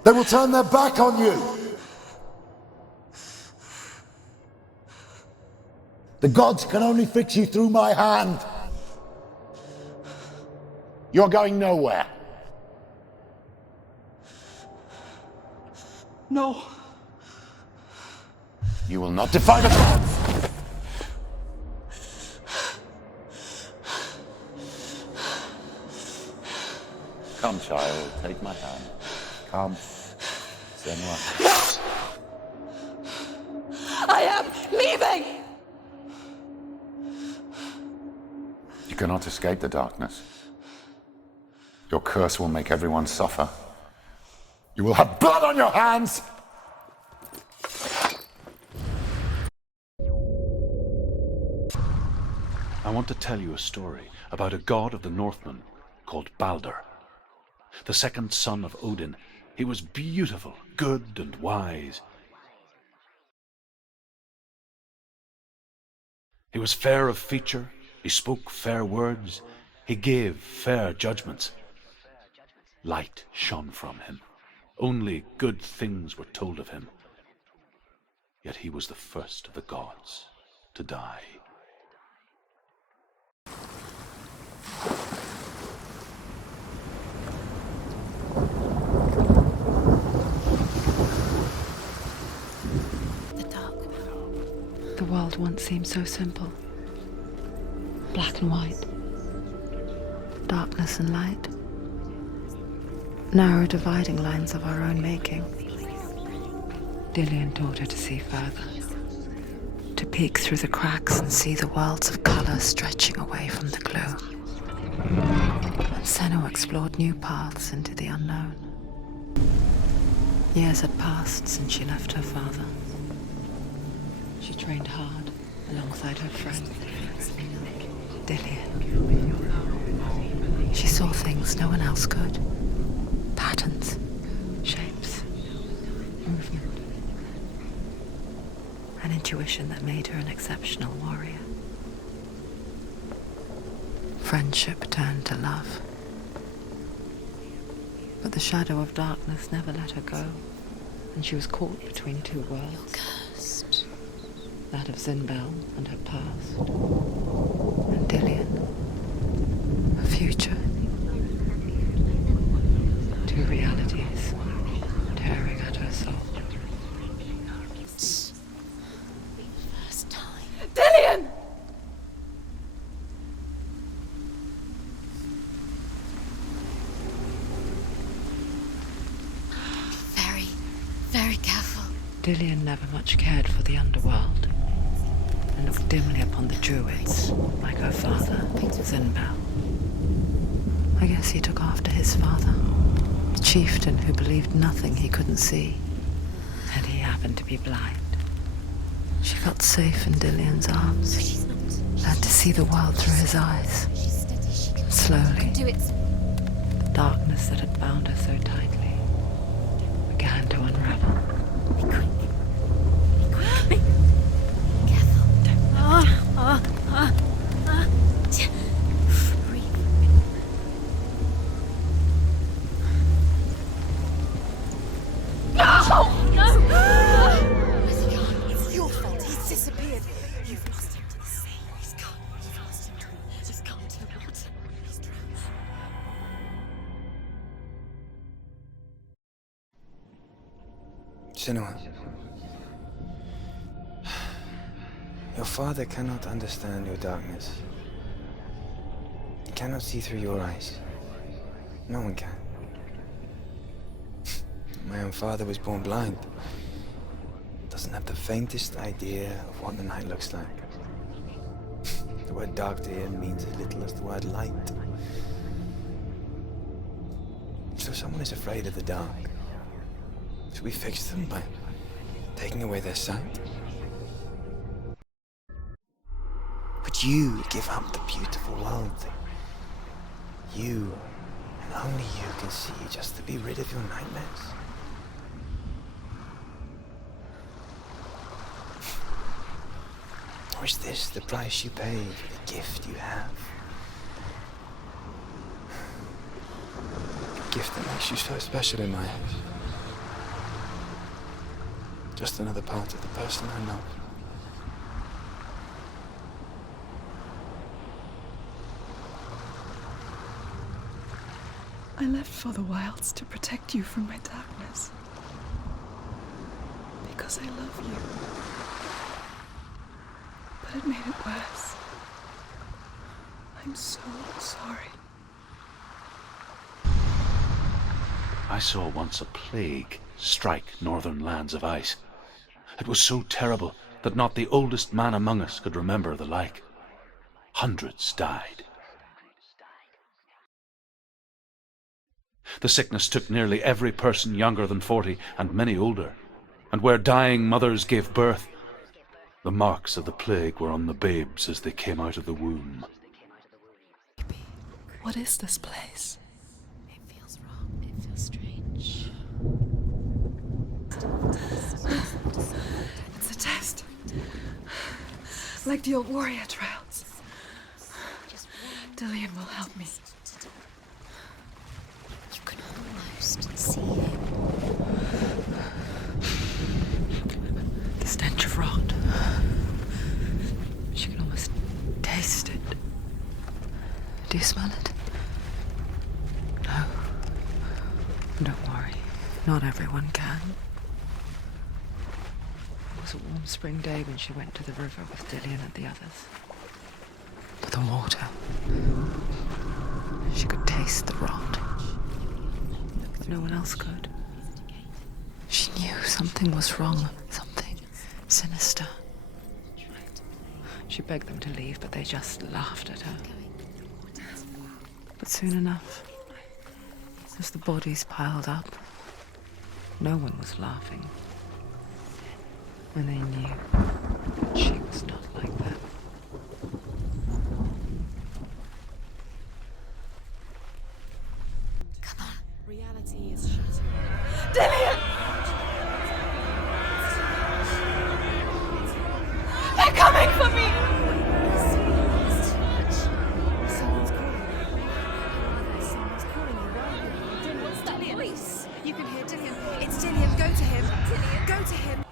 they will turn their back on you. The gods can only fix you through my hand. You're going nowhere. No. You will not defy the gods. Come, child, take my hand. Come. Senua. I am leaving! You cannot escape the darkness. Your curse will make everyone suffer. You will have blood on your hands! I want to tell you a story about a god of the Northmen called Balder. The second son of Odin, he was beautiful, good, and wise. He was fair of feature, he spoke fair words, he gave fair judgments. Light shone from him. Only good things were told of him. Yet he was the first of the gods to die. The world once seemed so simple. Black and white. Darkness and light. Narrow dividing lines of our own making. Dillian taught her to see further. To peek through the cracks and see the worlds of color stretching away from the gloom. And Senua explored new paths into the unknown. Years had passed since she left her father. She trained hard alongside her friend, Dillian. She saw things no one else could. Patterns, shapes, movement. An intuition that made her an exceptional warrior. Friendship turned to love. But the shadow of darkness never let her go, and she was caught between two worlds. That of Zinbel and her past, and Dillian, her future. Two realities tearing at her soul. First time. Dillian! Very, very careful. Dillian never much cared for the underworld, and looked dimly upon the druids, like her father, Zinbel. I guess he took after his father, the chieftain who believed nothing he couldn't see, and he happened to be blind. She felt safe in Dillian's arms, learned to see the world through his eyes. Slowly, the darkness that had bound her so tightly began to unravel. Be quick. Be quick. Careful. Breathe. No! Where's he gone? It's your fault. He's disappeared. You've lost him to the sea. He's gone. You've lost him to the... He's gone to the water. He's drowned. Senua. Your father cannot understand your darkness. He cannot see through your eyes. No one can. My own father was born blind. Doesn't have the faintest idea of what the night looks like. The word dark to him means as little as the word light. So someone is afraid of the dark. Should we fix them by taking away their sight? Would you give up the beautiful world that you, and only you, can see just to be rid of your nightmares? Or is this the price you pay for the gift you have? A gift that makes you so special in my eyes. Just another part of the person I know. I left for the wilds to protect you from my darkness. Because I love you. But it made it worse. I'm so sorry. I saw once a plague strike northern lands of ice. It was so terrible that not the oldest man among us could remember the like. Hundreds died. The sickness took nearly every person younger than 40 and many older, and where dying mothers gave birth, the marks of the plague were on the babes as they came out of the womb. What is this place? It feels wrong. It feels strange. It's a test. Like the old warrior trials. Dillian will help me. You can almost see him. The stench of rot. She can almost taste it. Do you smell it? No. Don't worry. Not everyone can. It was a warm spring day when she went to the river with Dillian and the others. To the water. She could taste the rot. But no one else could. She knew something was wrong. Something sinister. She begged them to leave, but they just laughed at her. But soon enough, as the bodies piled up, no one was laughing. And they knew that she was not like that. Come on. Reality is shattering. Dillian! They're coming for me! Someone's calling. Someone's calling you right now. What's that voice? You can hear Dillian. It's Dillian. Go to him. Dillian, go to him.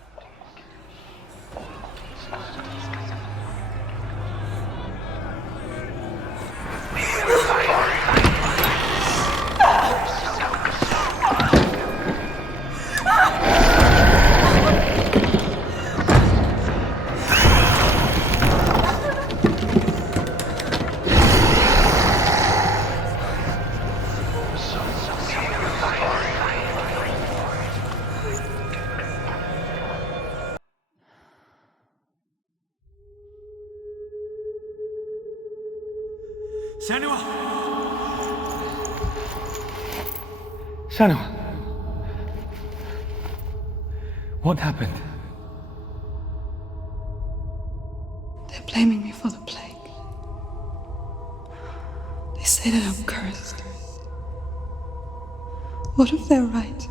Senua! Senua! What happened? They're blaming me for the plague. They say that I'm cursed. What if they're right?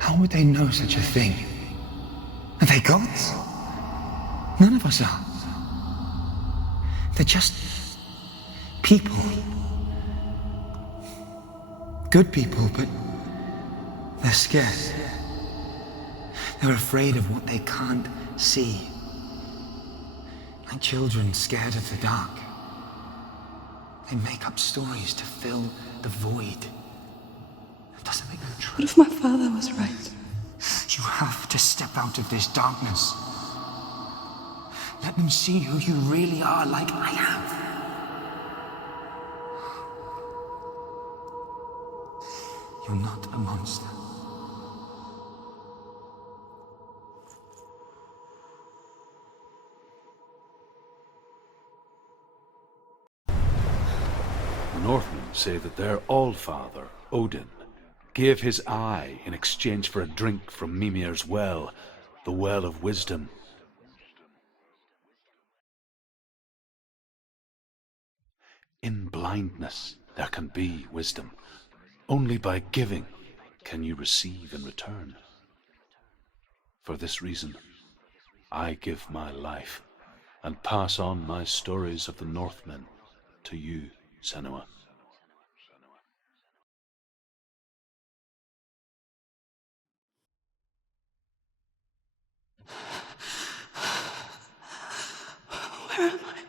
How would they know such a thing? Are they gods? None of us are. They're just people. Good people, but they're scared. They're afraid of what they can't see. Like children scared of the dark. They make up stories to fill the void. It doesn't make them true. What if my father was right? You have to step out of this darkness. Let them see who you really are, like I have. You're not a monster. The Northmen say that their Allfather, Odin, gave his eye in exchange for a drink from Mimir's well, the well of wisdom. In blindness there can be wisdom. Only by giving can you receive in return. For this reason, I give my life and pass on my stories of the Northmen to you, Senua. Where am I?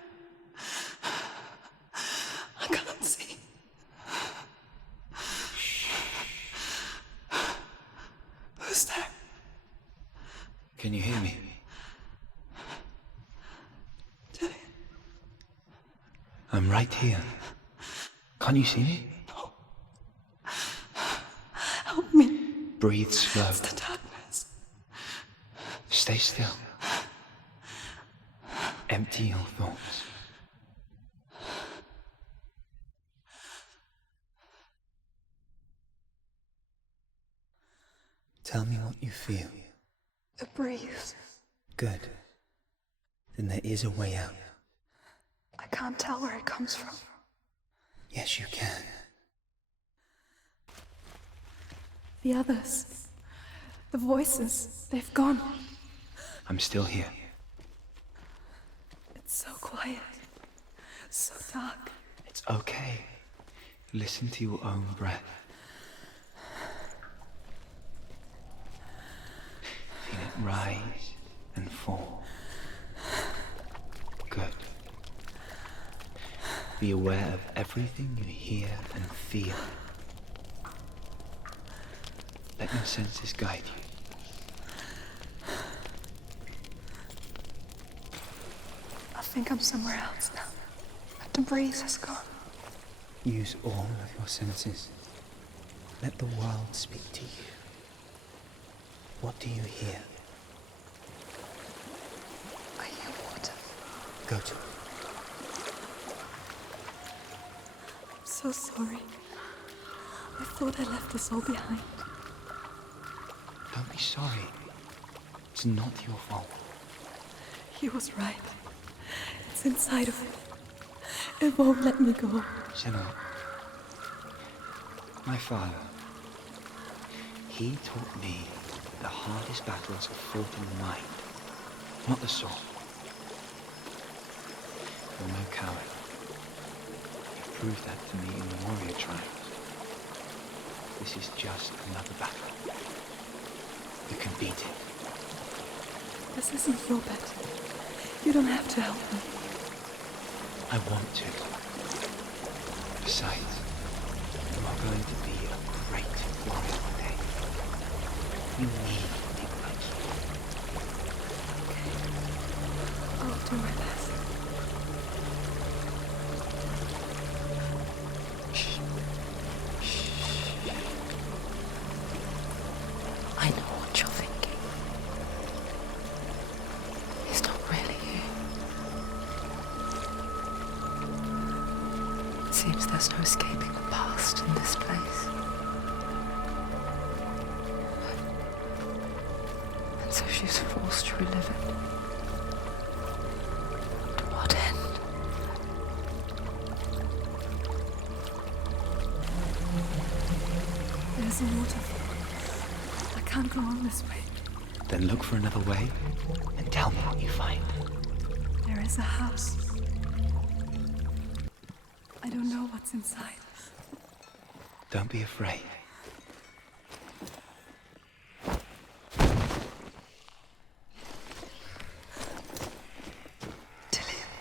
I can't see. Who's there? Can you hear me? Dillian. I'm right here. Can't you see me? No. Breathe slow. It's the darkness. Stay still. Empty your thoughts. Tell me what you feel. A breeze. Good. Then there is a way out. I can't tell where it comes from. Yes, you can. The others. The voices. They've gone. I'm still here. It's so quiet. So dark. It's okay. Listen to your own breath. Feel it rise and fall. Good. Be aware of everything you hear and feel. Let your senses guide you. I think I'm somewhere else now. The breeze has gone. Use all of your senses. Let the world speak to you. What do you hear? I hear water. Go to it. I'm so sorry. I thought I left this all behind. Don't be sorry. It's not your fault. He was right. It's inside of it. It won't let me go. Senua, my father, he taught me the hardest battles are fought in the mind, not the sword. You're no coward. You've proved that to me in the warrior trials. This is just another battle. You can beat it. This isn't your bet. You don't have to help me. I want to. Besides, you are going to be a great warrior one day. You need people like you. I'll do my best. I know what you're thinking. He's not really here. It seems there's no escaping the past in this place. And so she's forced to relive it. To what end? There's a waterfall. I can't go on this way. Then look for another way and tell me what you find. There is a house. I don't know what's inside. Don't be afraid. Dillian.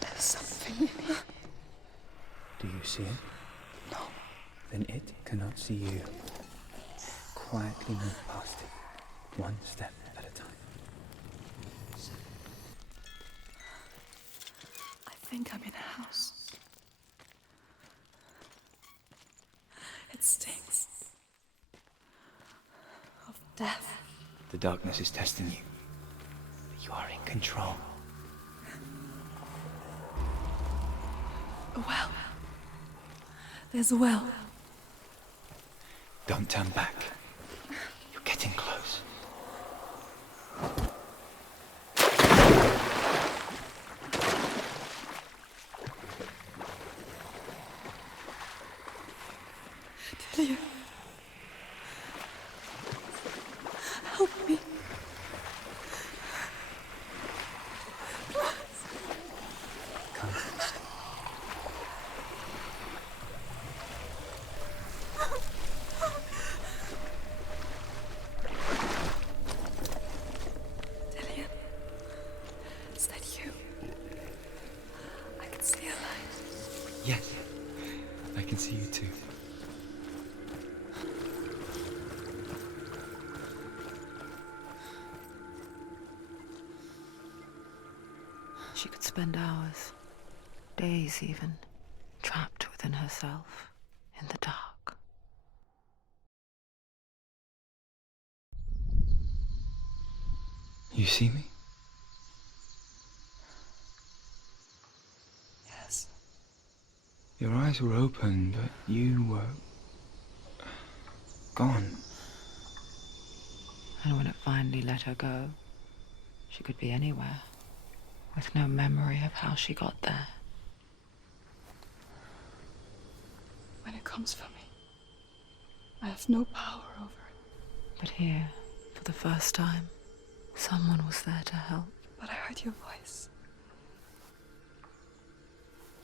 There's something in here. Do you see it? No. Then it cannot see you. Quietly move past it, one step at a time. I think I'm in a house. It stinks. Of death. The darkness is testing you. But you are in control. A well. There's a well. Don't turn back. You're getting close. Dillian. Help me. Come close. Dillian. Is that you? I can see a light. Yes, I can see you too. She could spend hours, days even, trapped within herself, in the dark. You see me? Yes. Your eyes were open, but you were gone. And when it finally let her go, she could be anywhere, with no memory of how she got there. When it comes for me, I have no power over it. But here, for the first time, someone was there to help. But I heard your voice.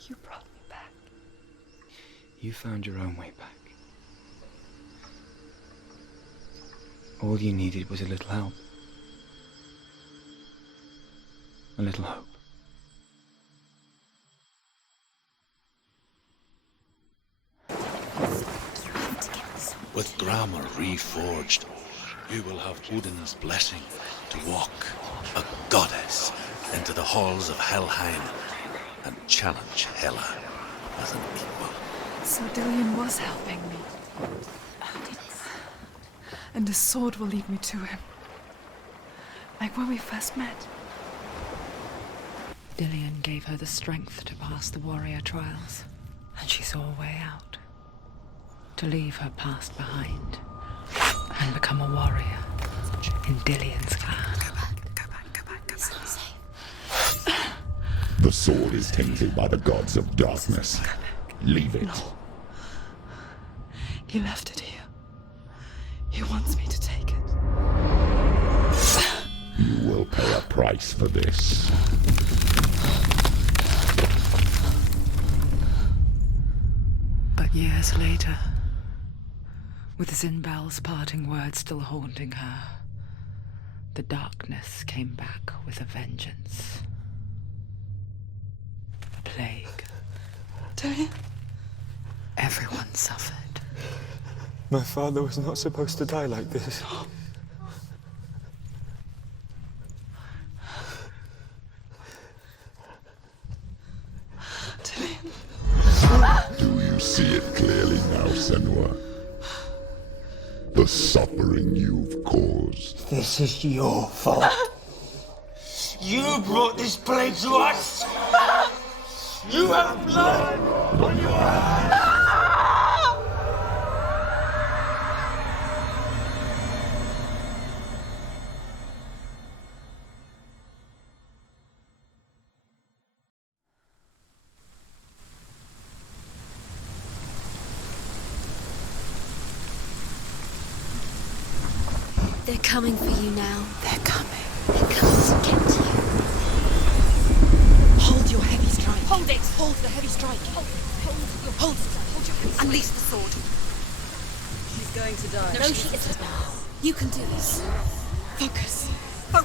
You brought me back. You found your own way back. All you needed was a little help. A little hope. With grammar reforged, you will have Odin's blessing to walk, a goddess, into the halls of Helheim and challenge Hela as an equal. So Dillion was helping me. And the sword will lead me to him. Like when we first met. Dillion gave her the strength to pass the warrior trials, and she saw a way out. To leave her past behind and become a warrior in Dillion's clan. Go back. It's not safe. The sword is tainted by the gods of darkness. Leave it. No. He left it here. He wants me to take it. You will pay a price for this. But years later, with Zinbal's parting words still haunting her, the darkness came back with a vengeance. A plague. Dillion? Everyone suffered. My father was not supposed to die like this. Do you see it clearly now, Senua? The suffering you've caused. This is your fault. You brought this plague to us. You have blood on your hands. They're coming for you now. They're coming. They're coming to get you. Hold your heavy strike. Hold it! Hold the heavy strike. Hold it. Hold your heavy strike. Unleash the sword. She's going to die. No, she isn't. You can do this. Focus. Where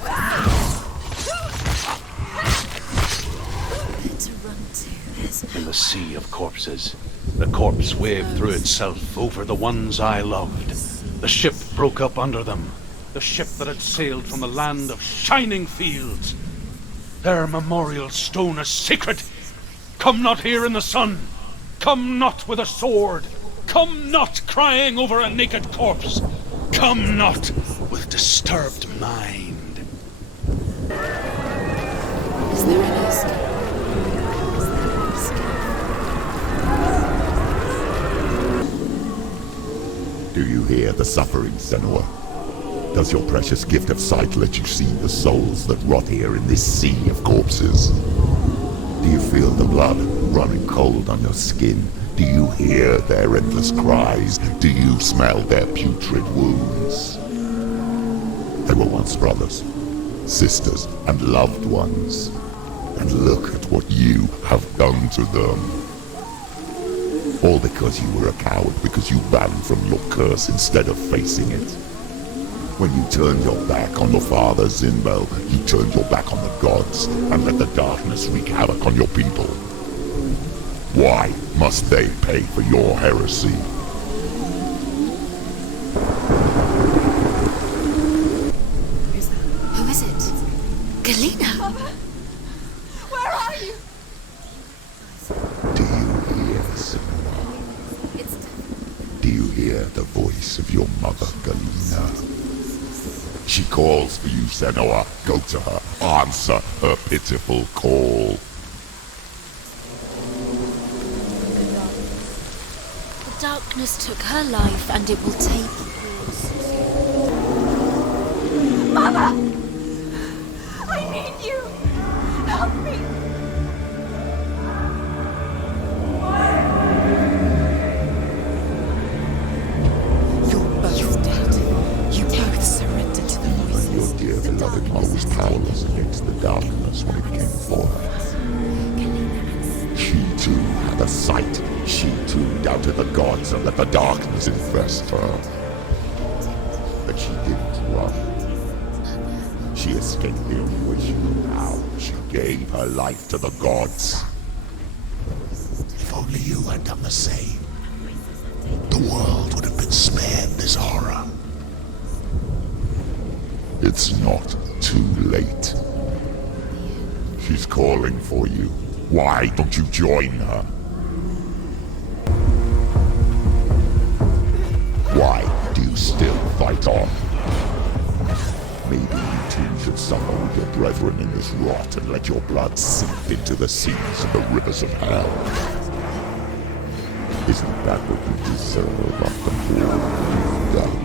to run to? There's no In the sea of corpses, the corpse waved through itself over the ones I loved. The ship broke up under them. The ship that had sailed from the land of shining fields. Their memorial stone is sacred. Come not here in the sun. Come not with a sword. Come not crying over a naked corpse. Come not with disturbed mind. Is there any escape? Do you hear the suffering, Senua? Does your precious gift of sight let you see the souls that rot here in this sea of corpses? Do you feel the blood running cold on your skin? Do you hear their endless cries? Do you smell their putrid wounds? They were once brothers, sisters, and loved ones. And look at what you have done to them. All because you were a coward, because you ran from your curse instead of facing it. When you turned your back on your father, Zinbel, you turned your back on the gods and let the darkness wreak havoc on your people. Why must they pay for your heresy? Who is it? Galena! Mother! Where are you? Do you hear, Senua? Do you hear the voice of your mother, Galena? She calls for you, Senua. Go to her. Answer her pitiful call. The darkness took her life, and it will take yours. Mama! I need you! Help me! You're both dead. You both surrendered to the voices. Your dear beloved mother was powerless against the darkness when it came for her. She too had a sight. She too doubted the gods and let the darkness infest her. But she didn't run. She escaped the only way she knew how. She gave her life to the gods. If only you had done the same, the world would have been spared this horror. It's not too late. She's calling for you. Why don't you join her? Why do you still fight on? Maybe you too should suffer with your brethren in this rot and let your blood sink into the seas and the rivers of hell. Isn't that what you deserve after all you've done?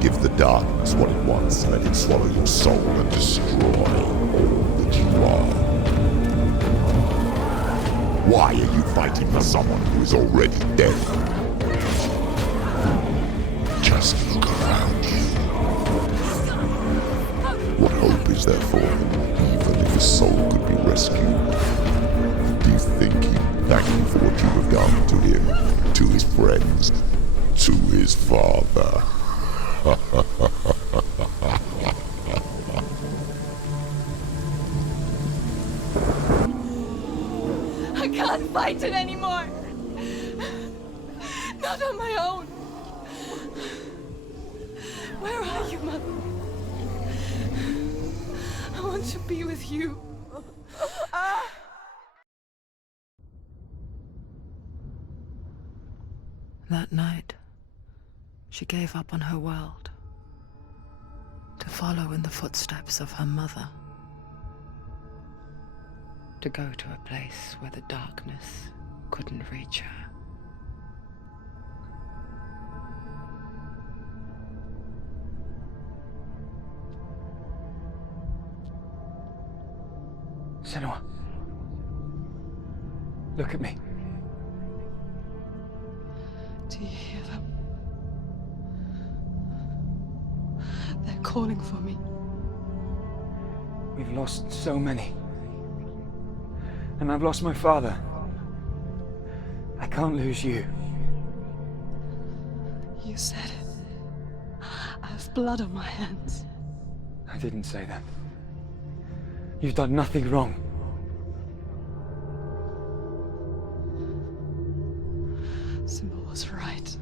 Give the darkness what it wants and let it swallow your soul and destroy all that you are. Why are you fighting for someone who is already dead? Just look around you. What hope is there for him, even if his soul could be rescued? Do you think he'd thank you for what you have done to him, to his friends, to his father? I can't fight it anymore. Not on my own. Where are you, Mother? I want to be with you. That night, she gave up on her world to follow in the footsteps of her mother, to go to a place where the darkness couldn't reach her. Senua, look at me. Do you hear them? They're calling for me. We've lost so many. And I've lost my father. I can't lose you. You said it. I have blood on my hands. I didn't say that. You've done nothing wrong. Symbol was right.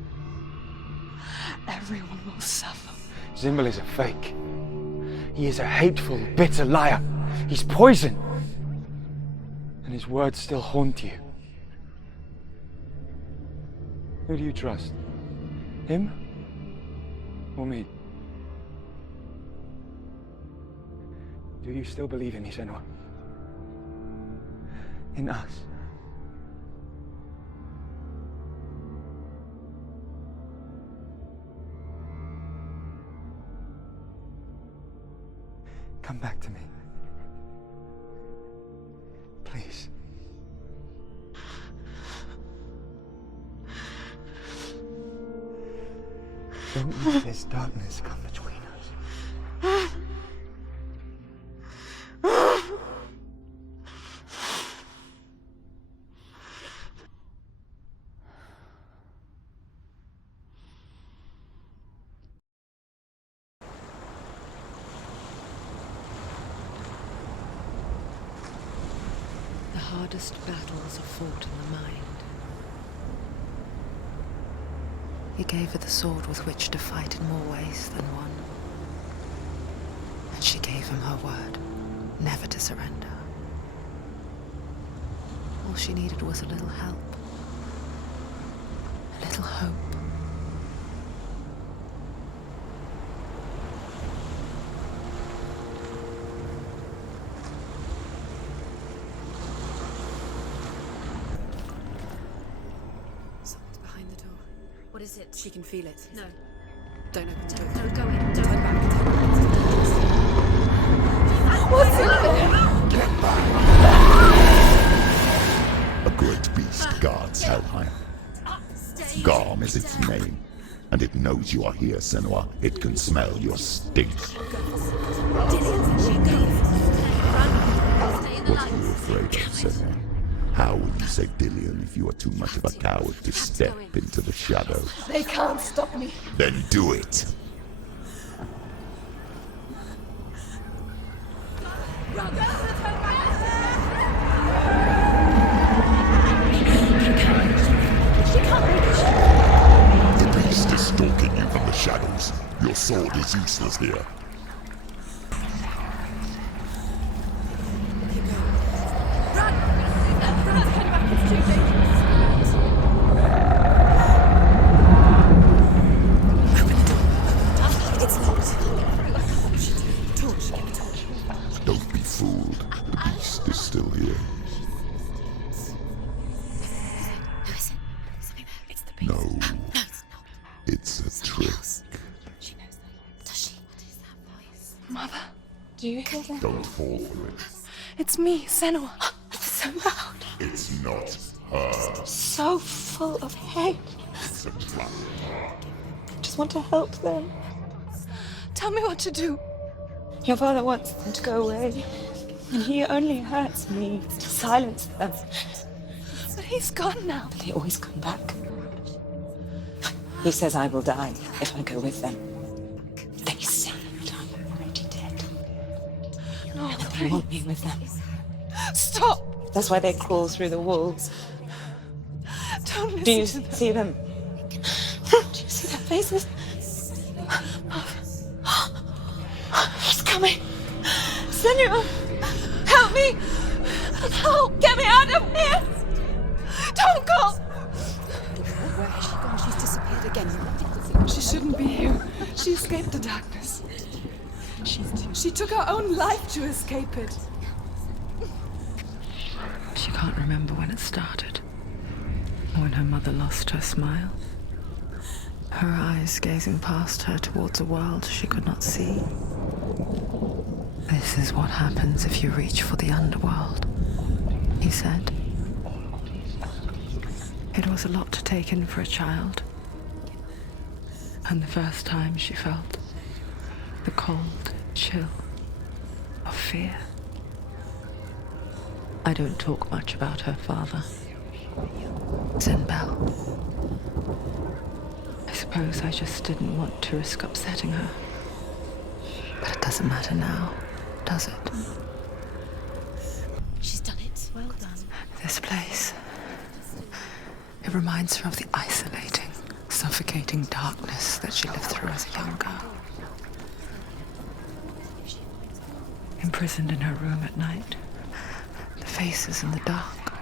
Everyone will suffer. Symbol is a fake. He is a hateful, bitter liar. He's poison. And his words still haunt you. Who do you trust? Him? Or me? Do you still believe in me, Senua? In us? Come back to me. Please. Don't let this darkness come between us. The hardest battles are fought in the mind. He gave her the sword with which to fight in more ways than one. And she gave him her word, never to surrender. All she needed was a little help. A little hope. What is it? She can feel it. No. Don't open the door. No, go in. Don't. Turn back. What's in there? Get back! A great beast guards Helheim. Garm is its name, and it knows you are here, Senua. It can smell your stink. What are you afraid of, Senua? How will you save Dillion if you are too much of a coward to step into the shadows? They can't stop me. Then do it! The beast is stalking you from the shadows. Your sword is useless here. Don't be fooled. The beast is still here. No. It's a trick. Mother, do you hear that? Don't fall for it. It's me, Senua. It's so loud. It's not her. So full of hate. It's a trap. I just want to help them. Tell me what to do. Your father wants them to go away, and he only hurts me to silence them. But he's gone now. They always come back. He says I will die if I go with them. They say that I'm already dead. No, they want me with them. Stop! That's why they crawl through the walls. Don't listen. Do you see them? Do you see their faces? He's coming! Senua! Help me! Help! Get me out of here! Don't go! Where has she gone? She's disappeared again. She shouldn't be here. She escaped the darkness. She took her own life to escape it. She can't remember when it started. When her mother lost her smile. Her eyes gazing past her towards a world she could not see. This is what happens if you reach for the underworld, he said. It was a lot to take in for a child. And the first time she felt the cold chill of fear. I don't talk much about her father, Zinbel. I suppose I just didn't want to risk upsetting her. But it doesn't matter now, does it? She's done it. Well done. This place. It reminds her of the isolating, suffocating darkness that she lived through as a young girl. Imprisoned in her room at night. The faces in the dark,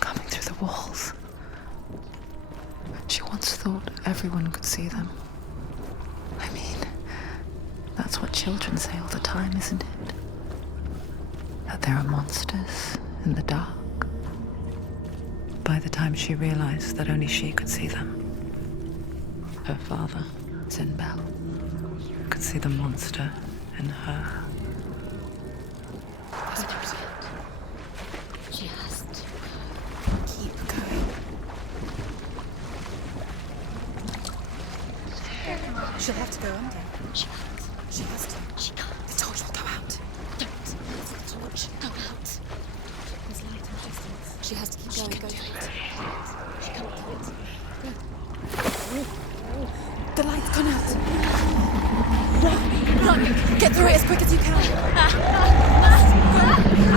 coming through the walls. She once thought everyone could see them. I mean, that's what children say all the time, isn't it? That there are monsters in the dark. By the time she realized that only she could see them, her father, Zinbel, could see the monster in her. She has to keep going. She'll have to go under. She can't. She has to. She can't. I told you, go out. Don't. Watch. Go out. There's light in the distance. She has to keep going. Go. She can't do it. Go. The light's gone out. Run! Get through it as quick as you can.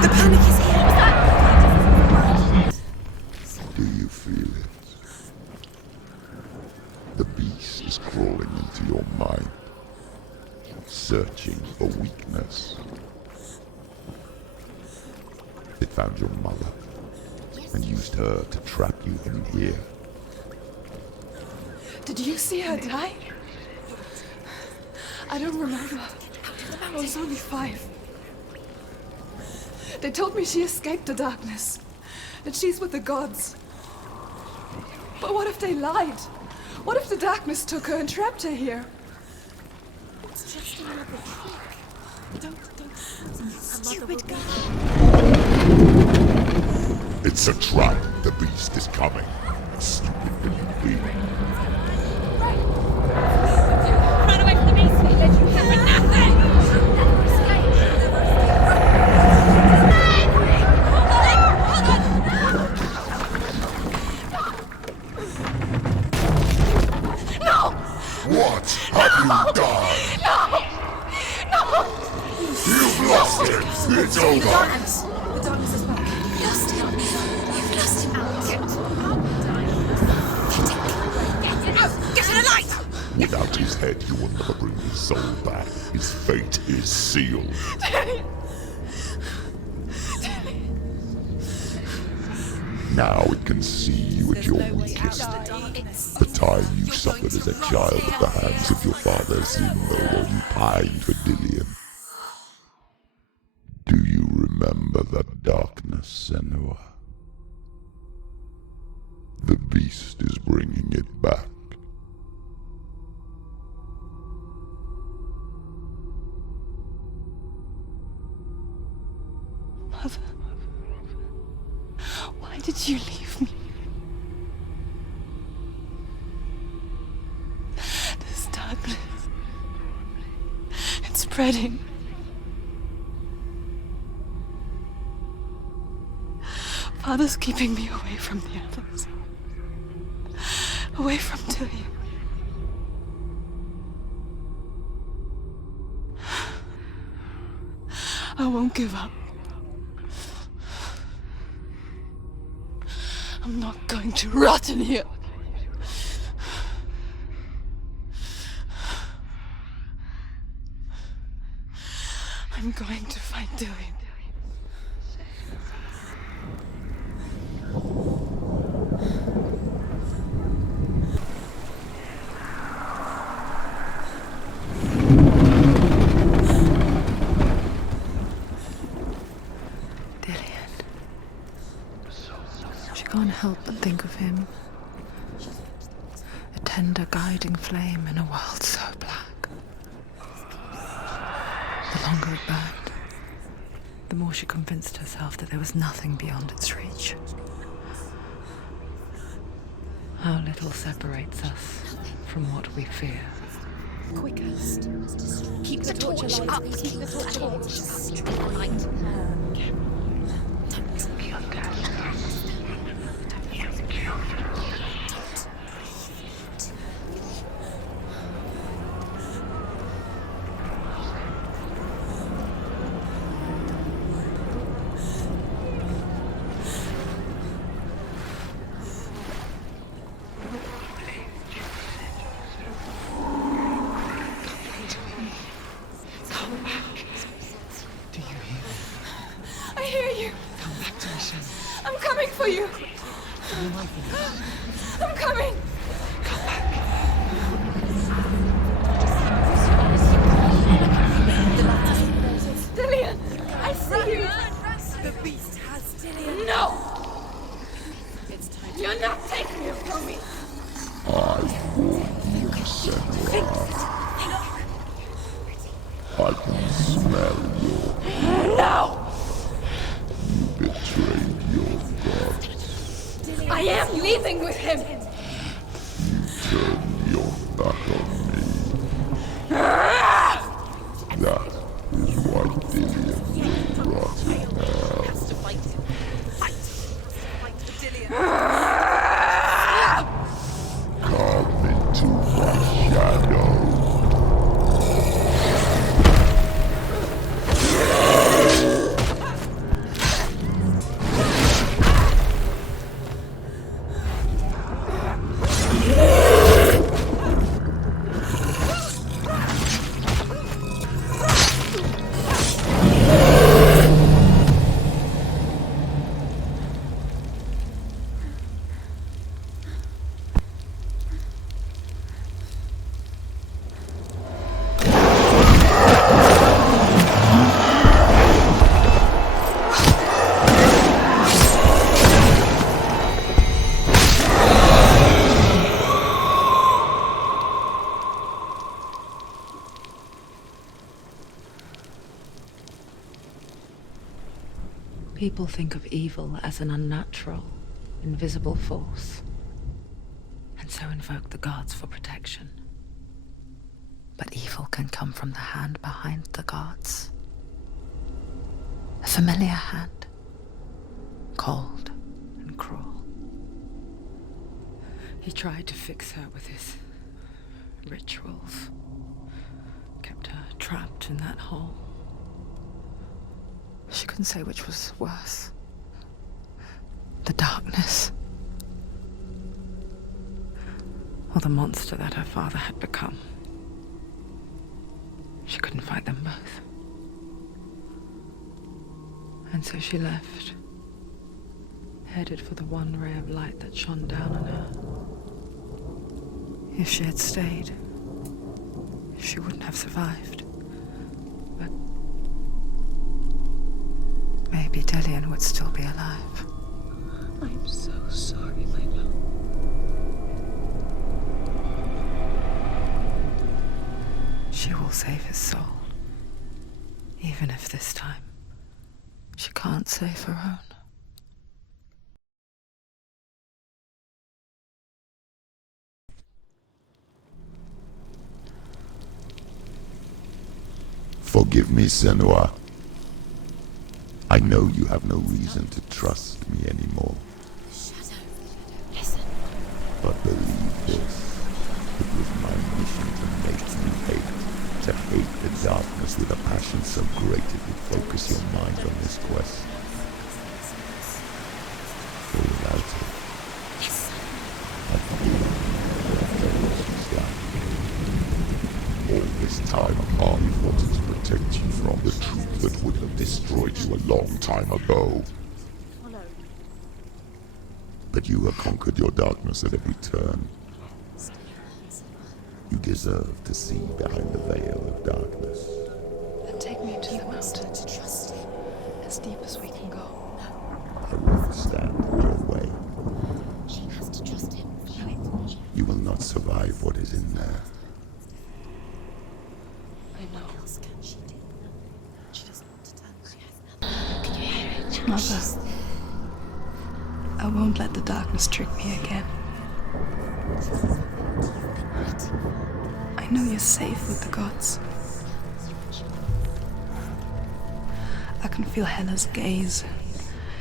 The panic is here. Do you feel it? The beast is crawling into your mind, searching for weakness. It found your mother and used her to trap you in here. Did you see her die? I don't remember. I was only 5. They told me she escaped the darkness, that she's with the gods. But what if they lied? What if the darkness took her and trapped her here? It's just another trick. Don't. Stupid girl. It's a trap. The beast is coming. Stupid human being. Run away from the beast. He led you here for nothing. What have you done? No! You've lost it! It's over! The darkness is back. You've lost him. You've lost him. Get in a light! Without his head, he will never bring his soul back. His fate is sealed. Now it can see you at your weakest. The time you suffered as a child at the hands of your father Simba while you pined for Dillian. Do you remember that darkness, Senua? The beast is bringing it back. Mother, why did you leave me? This darkness, it's spreading. Father's keeping me away from the others. Away from Dillian. I won't give up. I'm not going to rot in here. I'm going to find Dillian. Can't help but think of him. A tender guiding flame in a world so black. The longer it burned, the more she convinced herself that there was nothing beyond its reach. How little separates us from what we fear. Quickest. Keep the torch up. Keep the torch alight. I'm coming! Come back. Dillian! I see you! The beast has Dillian. No! You're not taking it from me! I warned you, Senua. I can smell your... No! You betrayed your god. I am leaving with him! You turned your back on me. That is why Dillian will rot in hell. Come into my shadow. People think of evil as an unnatural, invisible force, and so invoke the gods for protection. But evil can come from the hand behind the gods. A familiar hand, cold and cruel. He tried to fix her with his rituals, kept her trapped in that hole. She couldn't say which was worse. The darkness, or the monster that her father had become. She couldn't fight them both. And so she left, headed for the one ray of light that shone down on her. If she had stayed, she wouldn't have survived. But maybe Dillian would still be alive. I'm so sorry, my love. She will save his soul, even if this time she can't save her own. Forgive me, Senua. I know you have no reason to trust me anymore. Listen. But believe this, it was my mission to make you hate the darkness with a passion so great it would focus your mind on this quest. For without it, I feel all this time Harley wanted to protect you from the truth that would have destroyed you a long time ago. But you have conquered your darkness at every turn. You deserve to see behind the veil of darkness. Then take me to the mountain to trust him, as deep as we can go. I won't stand in your way. She has to trust him. You will not survive what is in there. I know. What else can she do? She doesn't want to tell. Can you hear it? Mother, I won't let the darkness trick me again. I know you're safe with the gods. I can feel Hela's gaze,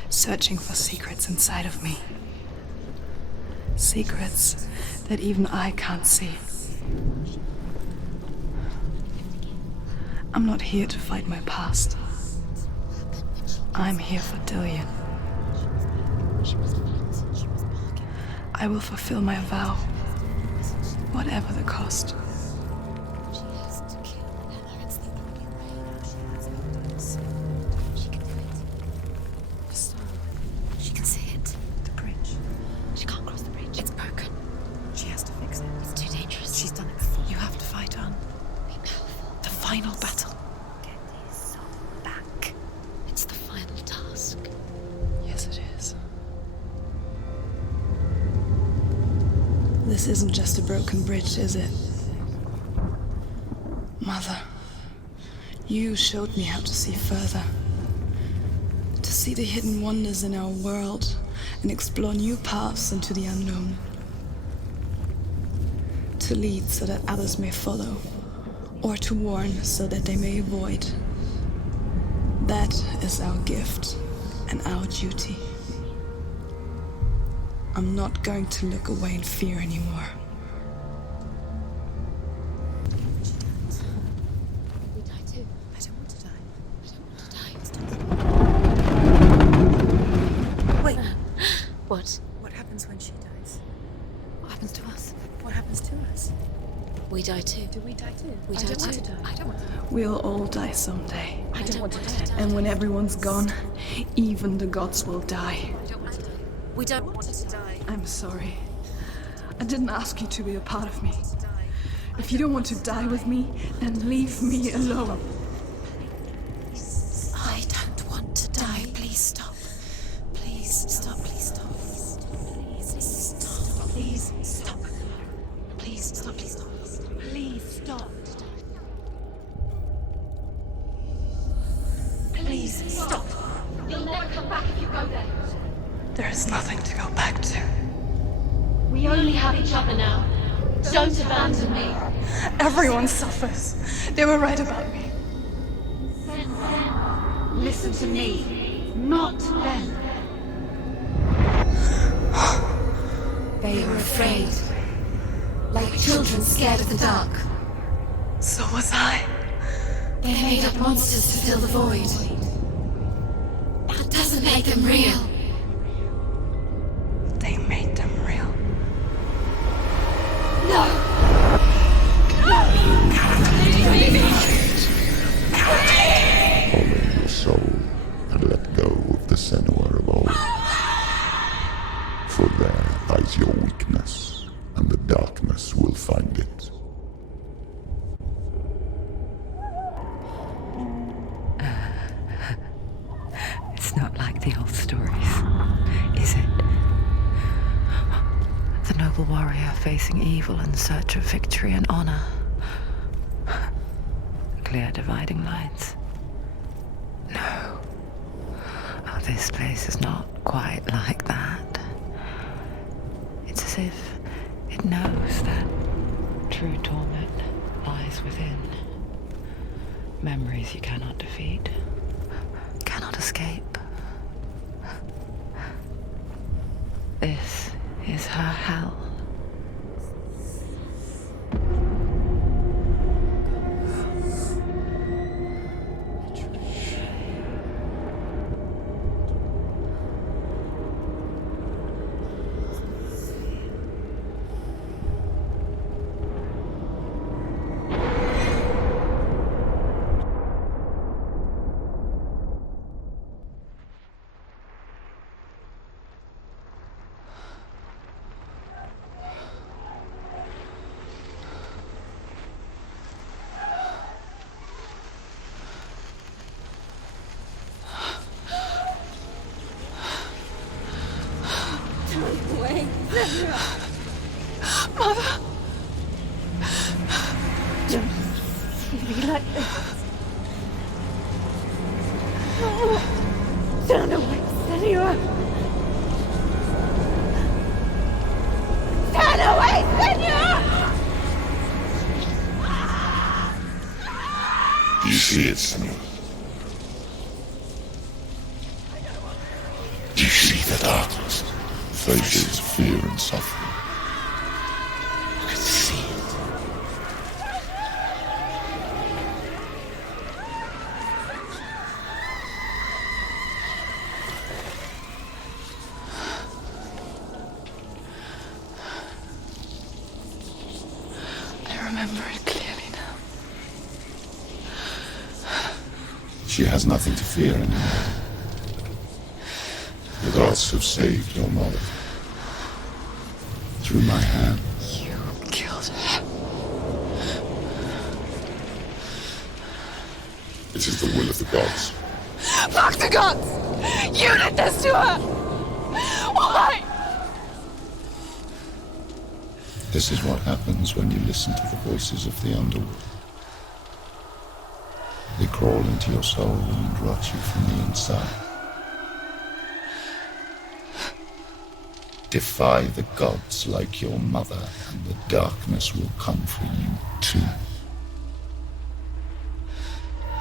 searching for secrets inside of me. Secrets that even I can't see. I'm not here to fight my past. I'm here for Dillian. I will fulfill my vow, whatever the cost. She has to kill Hela. It's the only way. She can do it. The storm. She can see it. The bridge. She can't cross the bridge. It's broken. She has to fix it. It's too dangerous. She's done it before. You have to fight on. Be powerful. The final battle. Get his soul back. It's the final task. Yes, it is. This isn't just a broken bridge, is it? Mother, you showed me how to see further. To see the hidden wonders in our world and explore new paths into the unknown. To lead so that others may follow, or to warn so that they may avoid. That is our gift and our duty. I'm not going to look away in fear anymore. We die too. I don't want to die. I don't want to die. Wait, What? what happens when she dies? What happens to us? What happens to us? We die too. Do we die too? We I die don't want too. to die. I don't want to die. We'll all die someday. I don't want to die. And when everyone's gone, even the gods will die. I don't want to die. We don't want to die. I'm sorry. I didn't ask you to be a part of me. If you don't want to die with me, then leave me alone. I don't want to die. Please stop. Please stop. Please stop. Please stop. Please stop. Please stop. Please stop. Please stop. Please stop. You'll never come back if you go there. There is nothing to go back to. We only have each other now. Don't abandon me. Everyone suffers. They were right about me. Listen to me, not them. They were afraid. Like children scared of the dark. So was I. They made up monsters to fill the void. That doesn't make them real. They made them real. No! Follow your soul and let go of the Senua of old. For there lies your weakness, and the darkness will find it. It's not like the old stories, is it? The noble warrior facing evil in search of victory and honor. Clear dividing lines. No. Oh, this place is not quite like that. It's as if it knows that true torment lies within. Memories you cannot defeat, cannot escape. This is her hell. Mother! Don't leave me like this. No! Turn away, Senua! Turn away, Senua! You see it, Senua? You see the darkness, faces of fear and suffering. You can see it. I remember it clearly now. She has nothing to fear anymore. The gods have saved your mother. Through my hand. You killed her. It is the will of the gods. Fuck the gods! You did this to her! Why? This is what happens when you listen to the voices of the underworld. They crawl into your soul and rot you from the inside. Defy the gods like your mother, and the darkness will come for you too.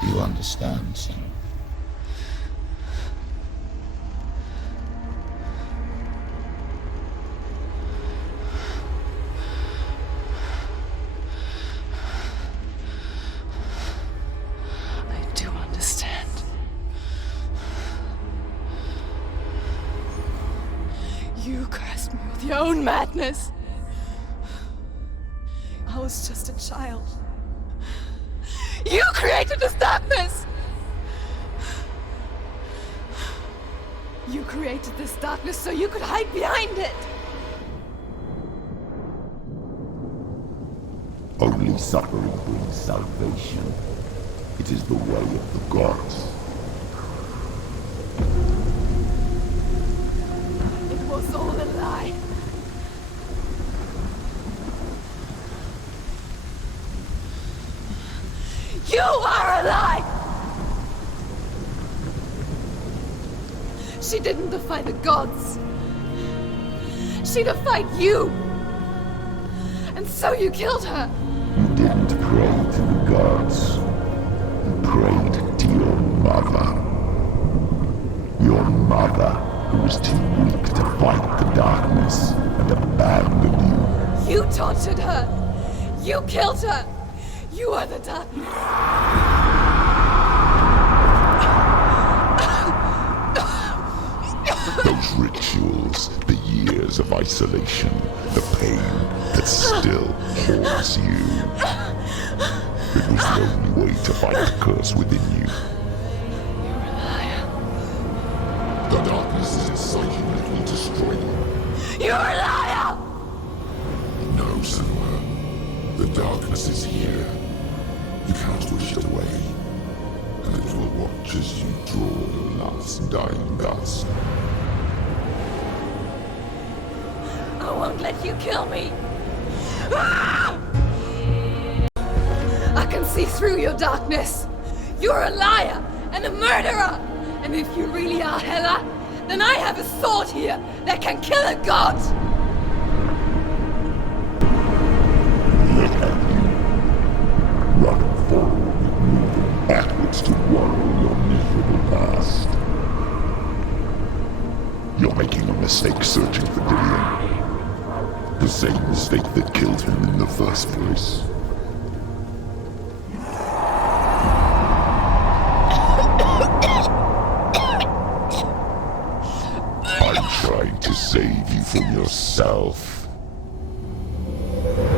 You understand, son? I do understand. You cursed me with your own madness. I was just a child. You created this darkness! You created this darkness so you could hide behind it! Only suffering brings salvation. It is the way of the gods. It was all a lie. You are a lie! She didn't defy the gods. She defied you. And so you killed her. You didn't pray to the gods. You prayed to your mother. Your mother, who was too weak to fight the darkness and abandoned you. You tortured her. You killed her. You are the darkness. Those rituals, the years of isolation, the pain that still haunts you. It was the only way to fight the curse within you. You're a liar. The darkness is inside you and it will destroy you. You're a liar! No, Senua. The darkness is here. You cannot wish it away. And it will watch as you draw the last dying gasp. I won't let you kill me. Ah! I can see through your darkness. You're a liar and a murderer. And if you really are Hela, then I have a sword here that can kill a god. Look at you. Run forward, moving backwards to wallow your miserable past. You're making a mistake searching for Dillion. The same mistake that killed him in the first place. I'm trying to save you from yourself.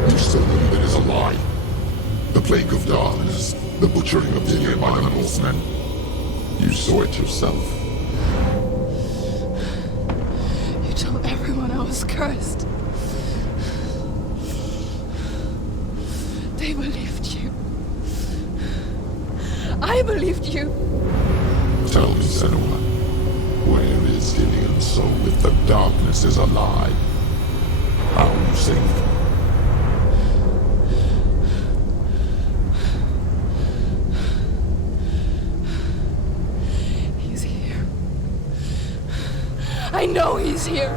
You still believe it is a lie. The plague of darkness, the butchering of Dillion by the Northmen. You saw it yourself. You told everyone I was cursed. They believed you. I believed you. Tell me, Senua, where is Dillion so if the darkness is a lie? How will you save him? He's here. I know he's here.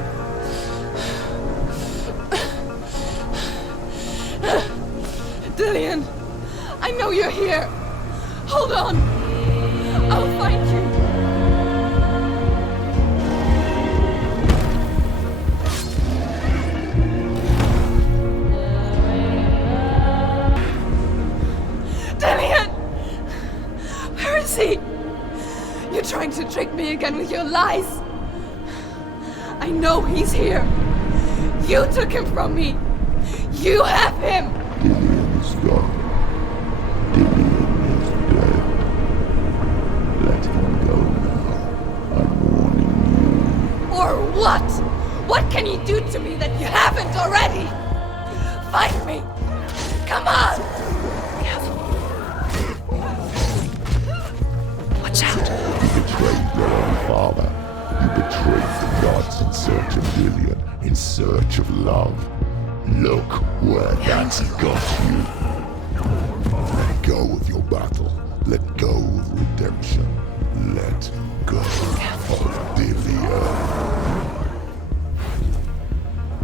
Dillion, I know you're here. Hold on. I'll find you. Dillion! Where is he? You're trying to trick me again with your lies. I know he's here. You took him from me. You have him. Dillion is gone. Dillion is dead. Let him go now. I'm warning you. Or what? What can you do to me that you haven't already? Fight me! Come on! Careful. Watch out! You betrayed your own father. You betrayed the gods in search of Dillion, in search of love. Look where that's got you. Let go of your battle. Let go of redemption. Let go of Dillion.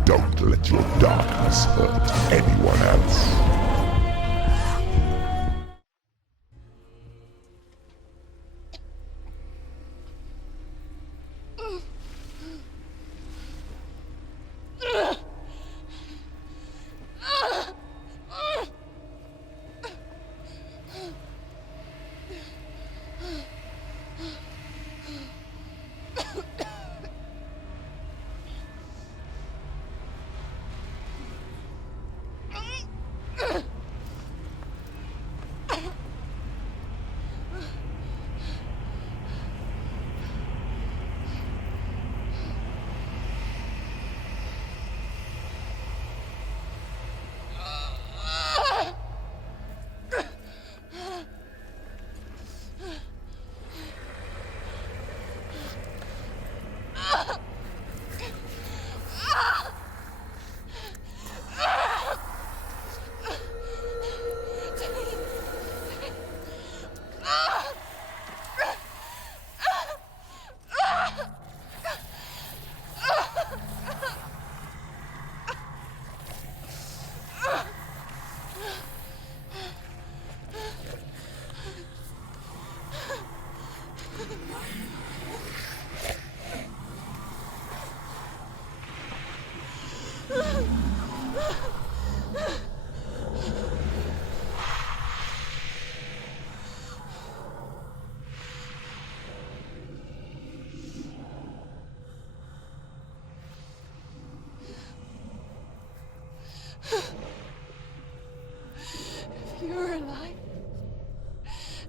Don't let your darkness hurt anyone else.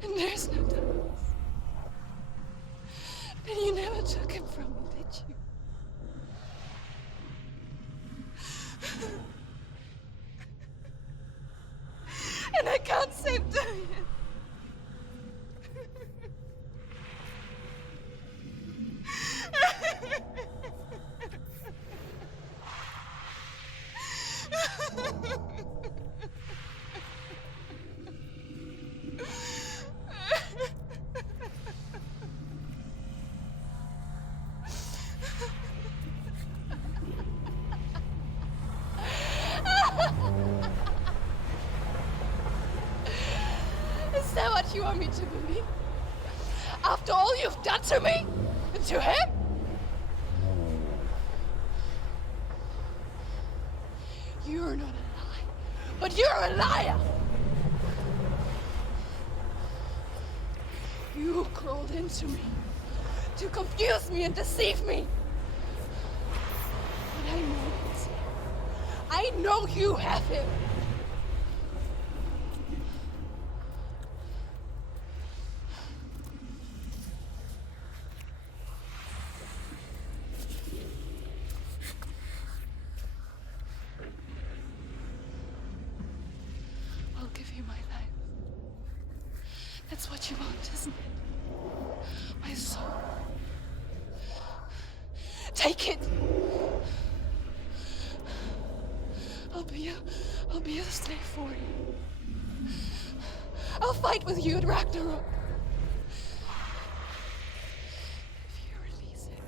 And there's no dance. And you never took him from me, did you? And I can't save Darian. Is that what you want me to believe? After all you've done to me? And to him? You're not a lie, but you're a liar! You crawled into me to confuse me and deceive me. But I know it's him. I know you have him. I'll give you my life. That's what you want, isn't it? My soul. Take it. I'll be a slave for you. I'll fight with you at Ragnarok. If you release it.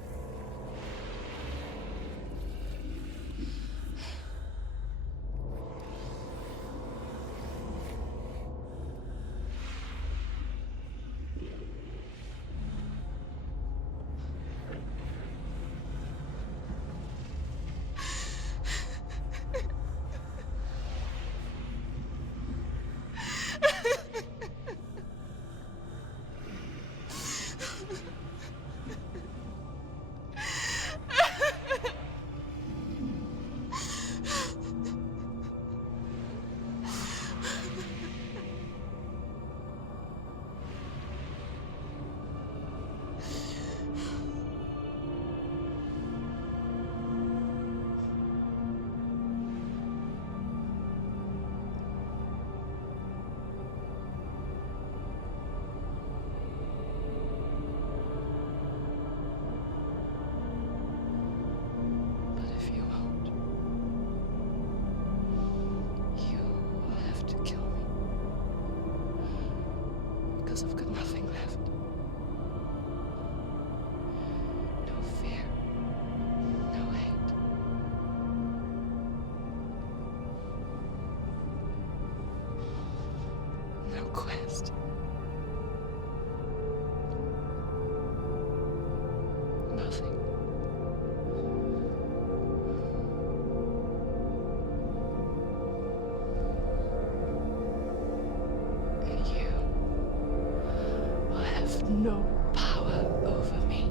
I've got nothing left. No fear. No hate. No quest. Nothing. No power over me.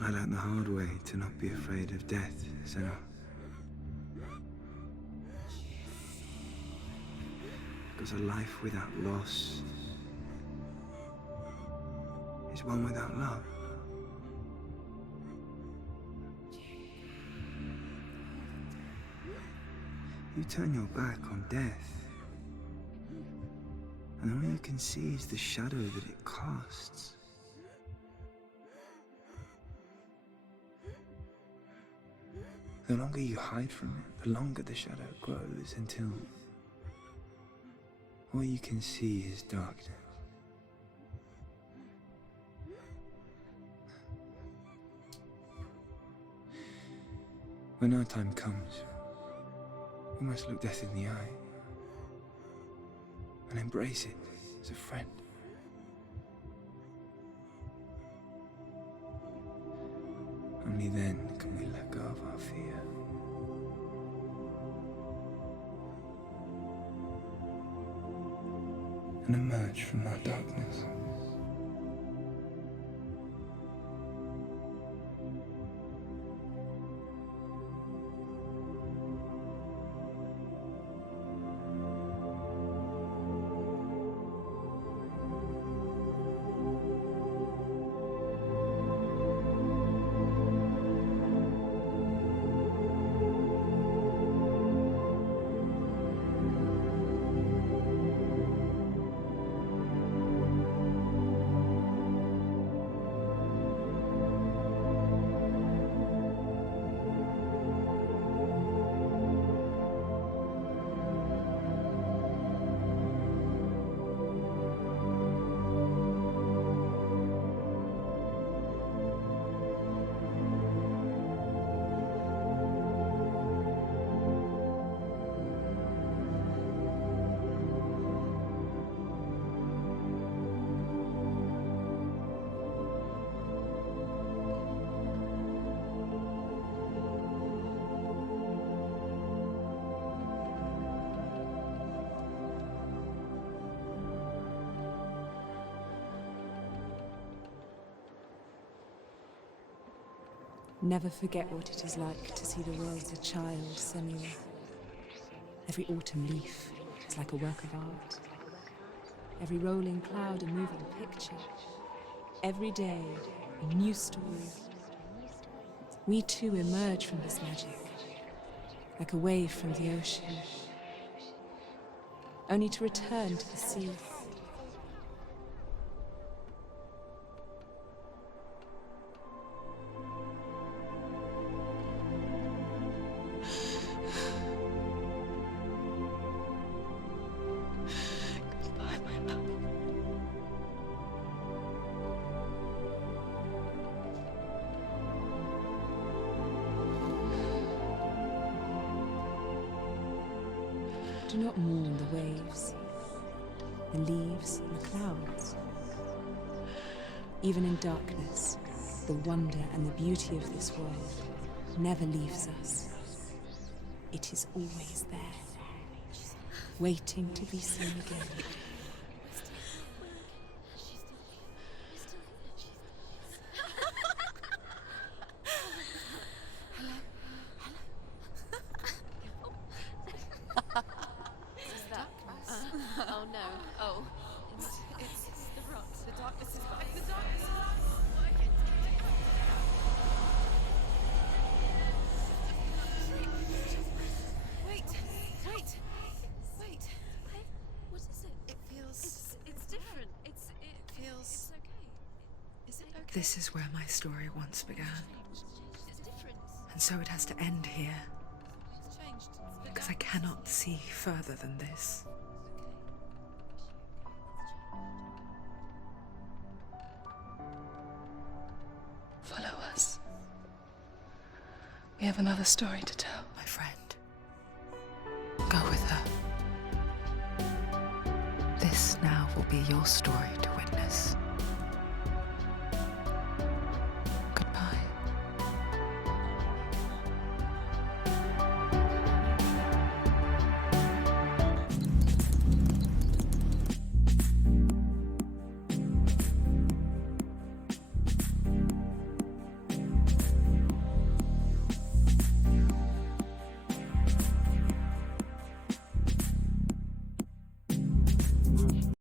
I learned the hard way to not be afraid of death, Senua. Because a life without loss is one without love. You turn your back on death, and all you can see is the shadow that it casts. The longer you hide from it, the longer the shadow grows until All you can see is darkness. When our time comes, we must look death in the eye and embrace it as a friend. Only then can we let go of our fear. And emerge from our darkness. Never forget what it is like to see the world as a child, Senua. Every autumn leaf is like a work of art. Every rolling cloud a moving picture. Every day a new story. We too emerge from this magic, like a wave from the ocean, only to return to the sea. Do not mourn the waves, the leaves, and the clouds. Even in darkness, the wonder and the beauty of this world never leaves us. It is always there, waiting to be seen again. Oh no. Oh. It's the rot. The darkness is back. The darkness is back. Wait. What is it? It feels... It's different. It feels... It's okay. Is it okay? This is where my story once began. It's different. And so it has to end here. It's changed. Because I cannot see further than this. Follow us. We have another story to tell. My friend. Go with her. This now will be your story to witness.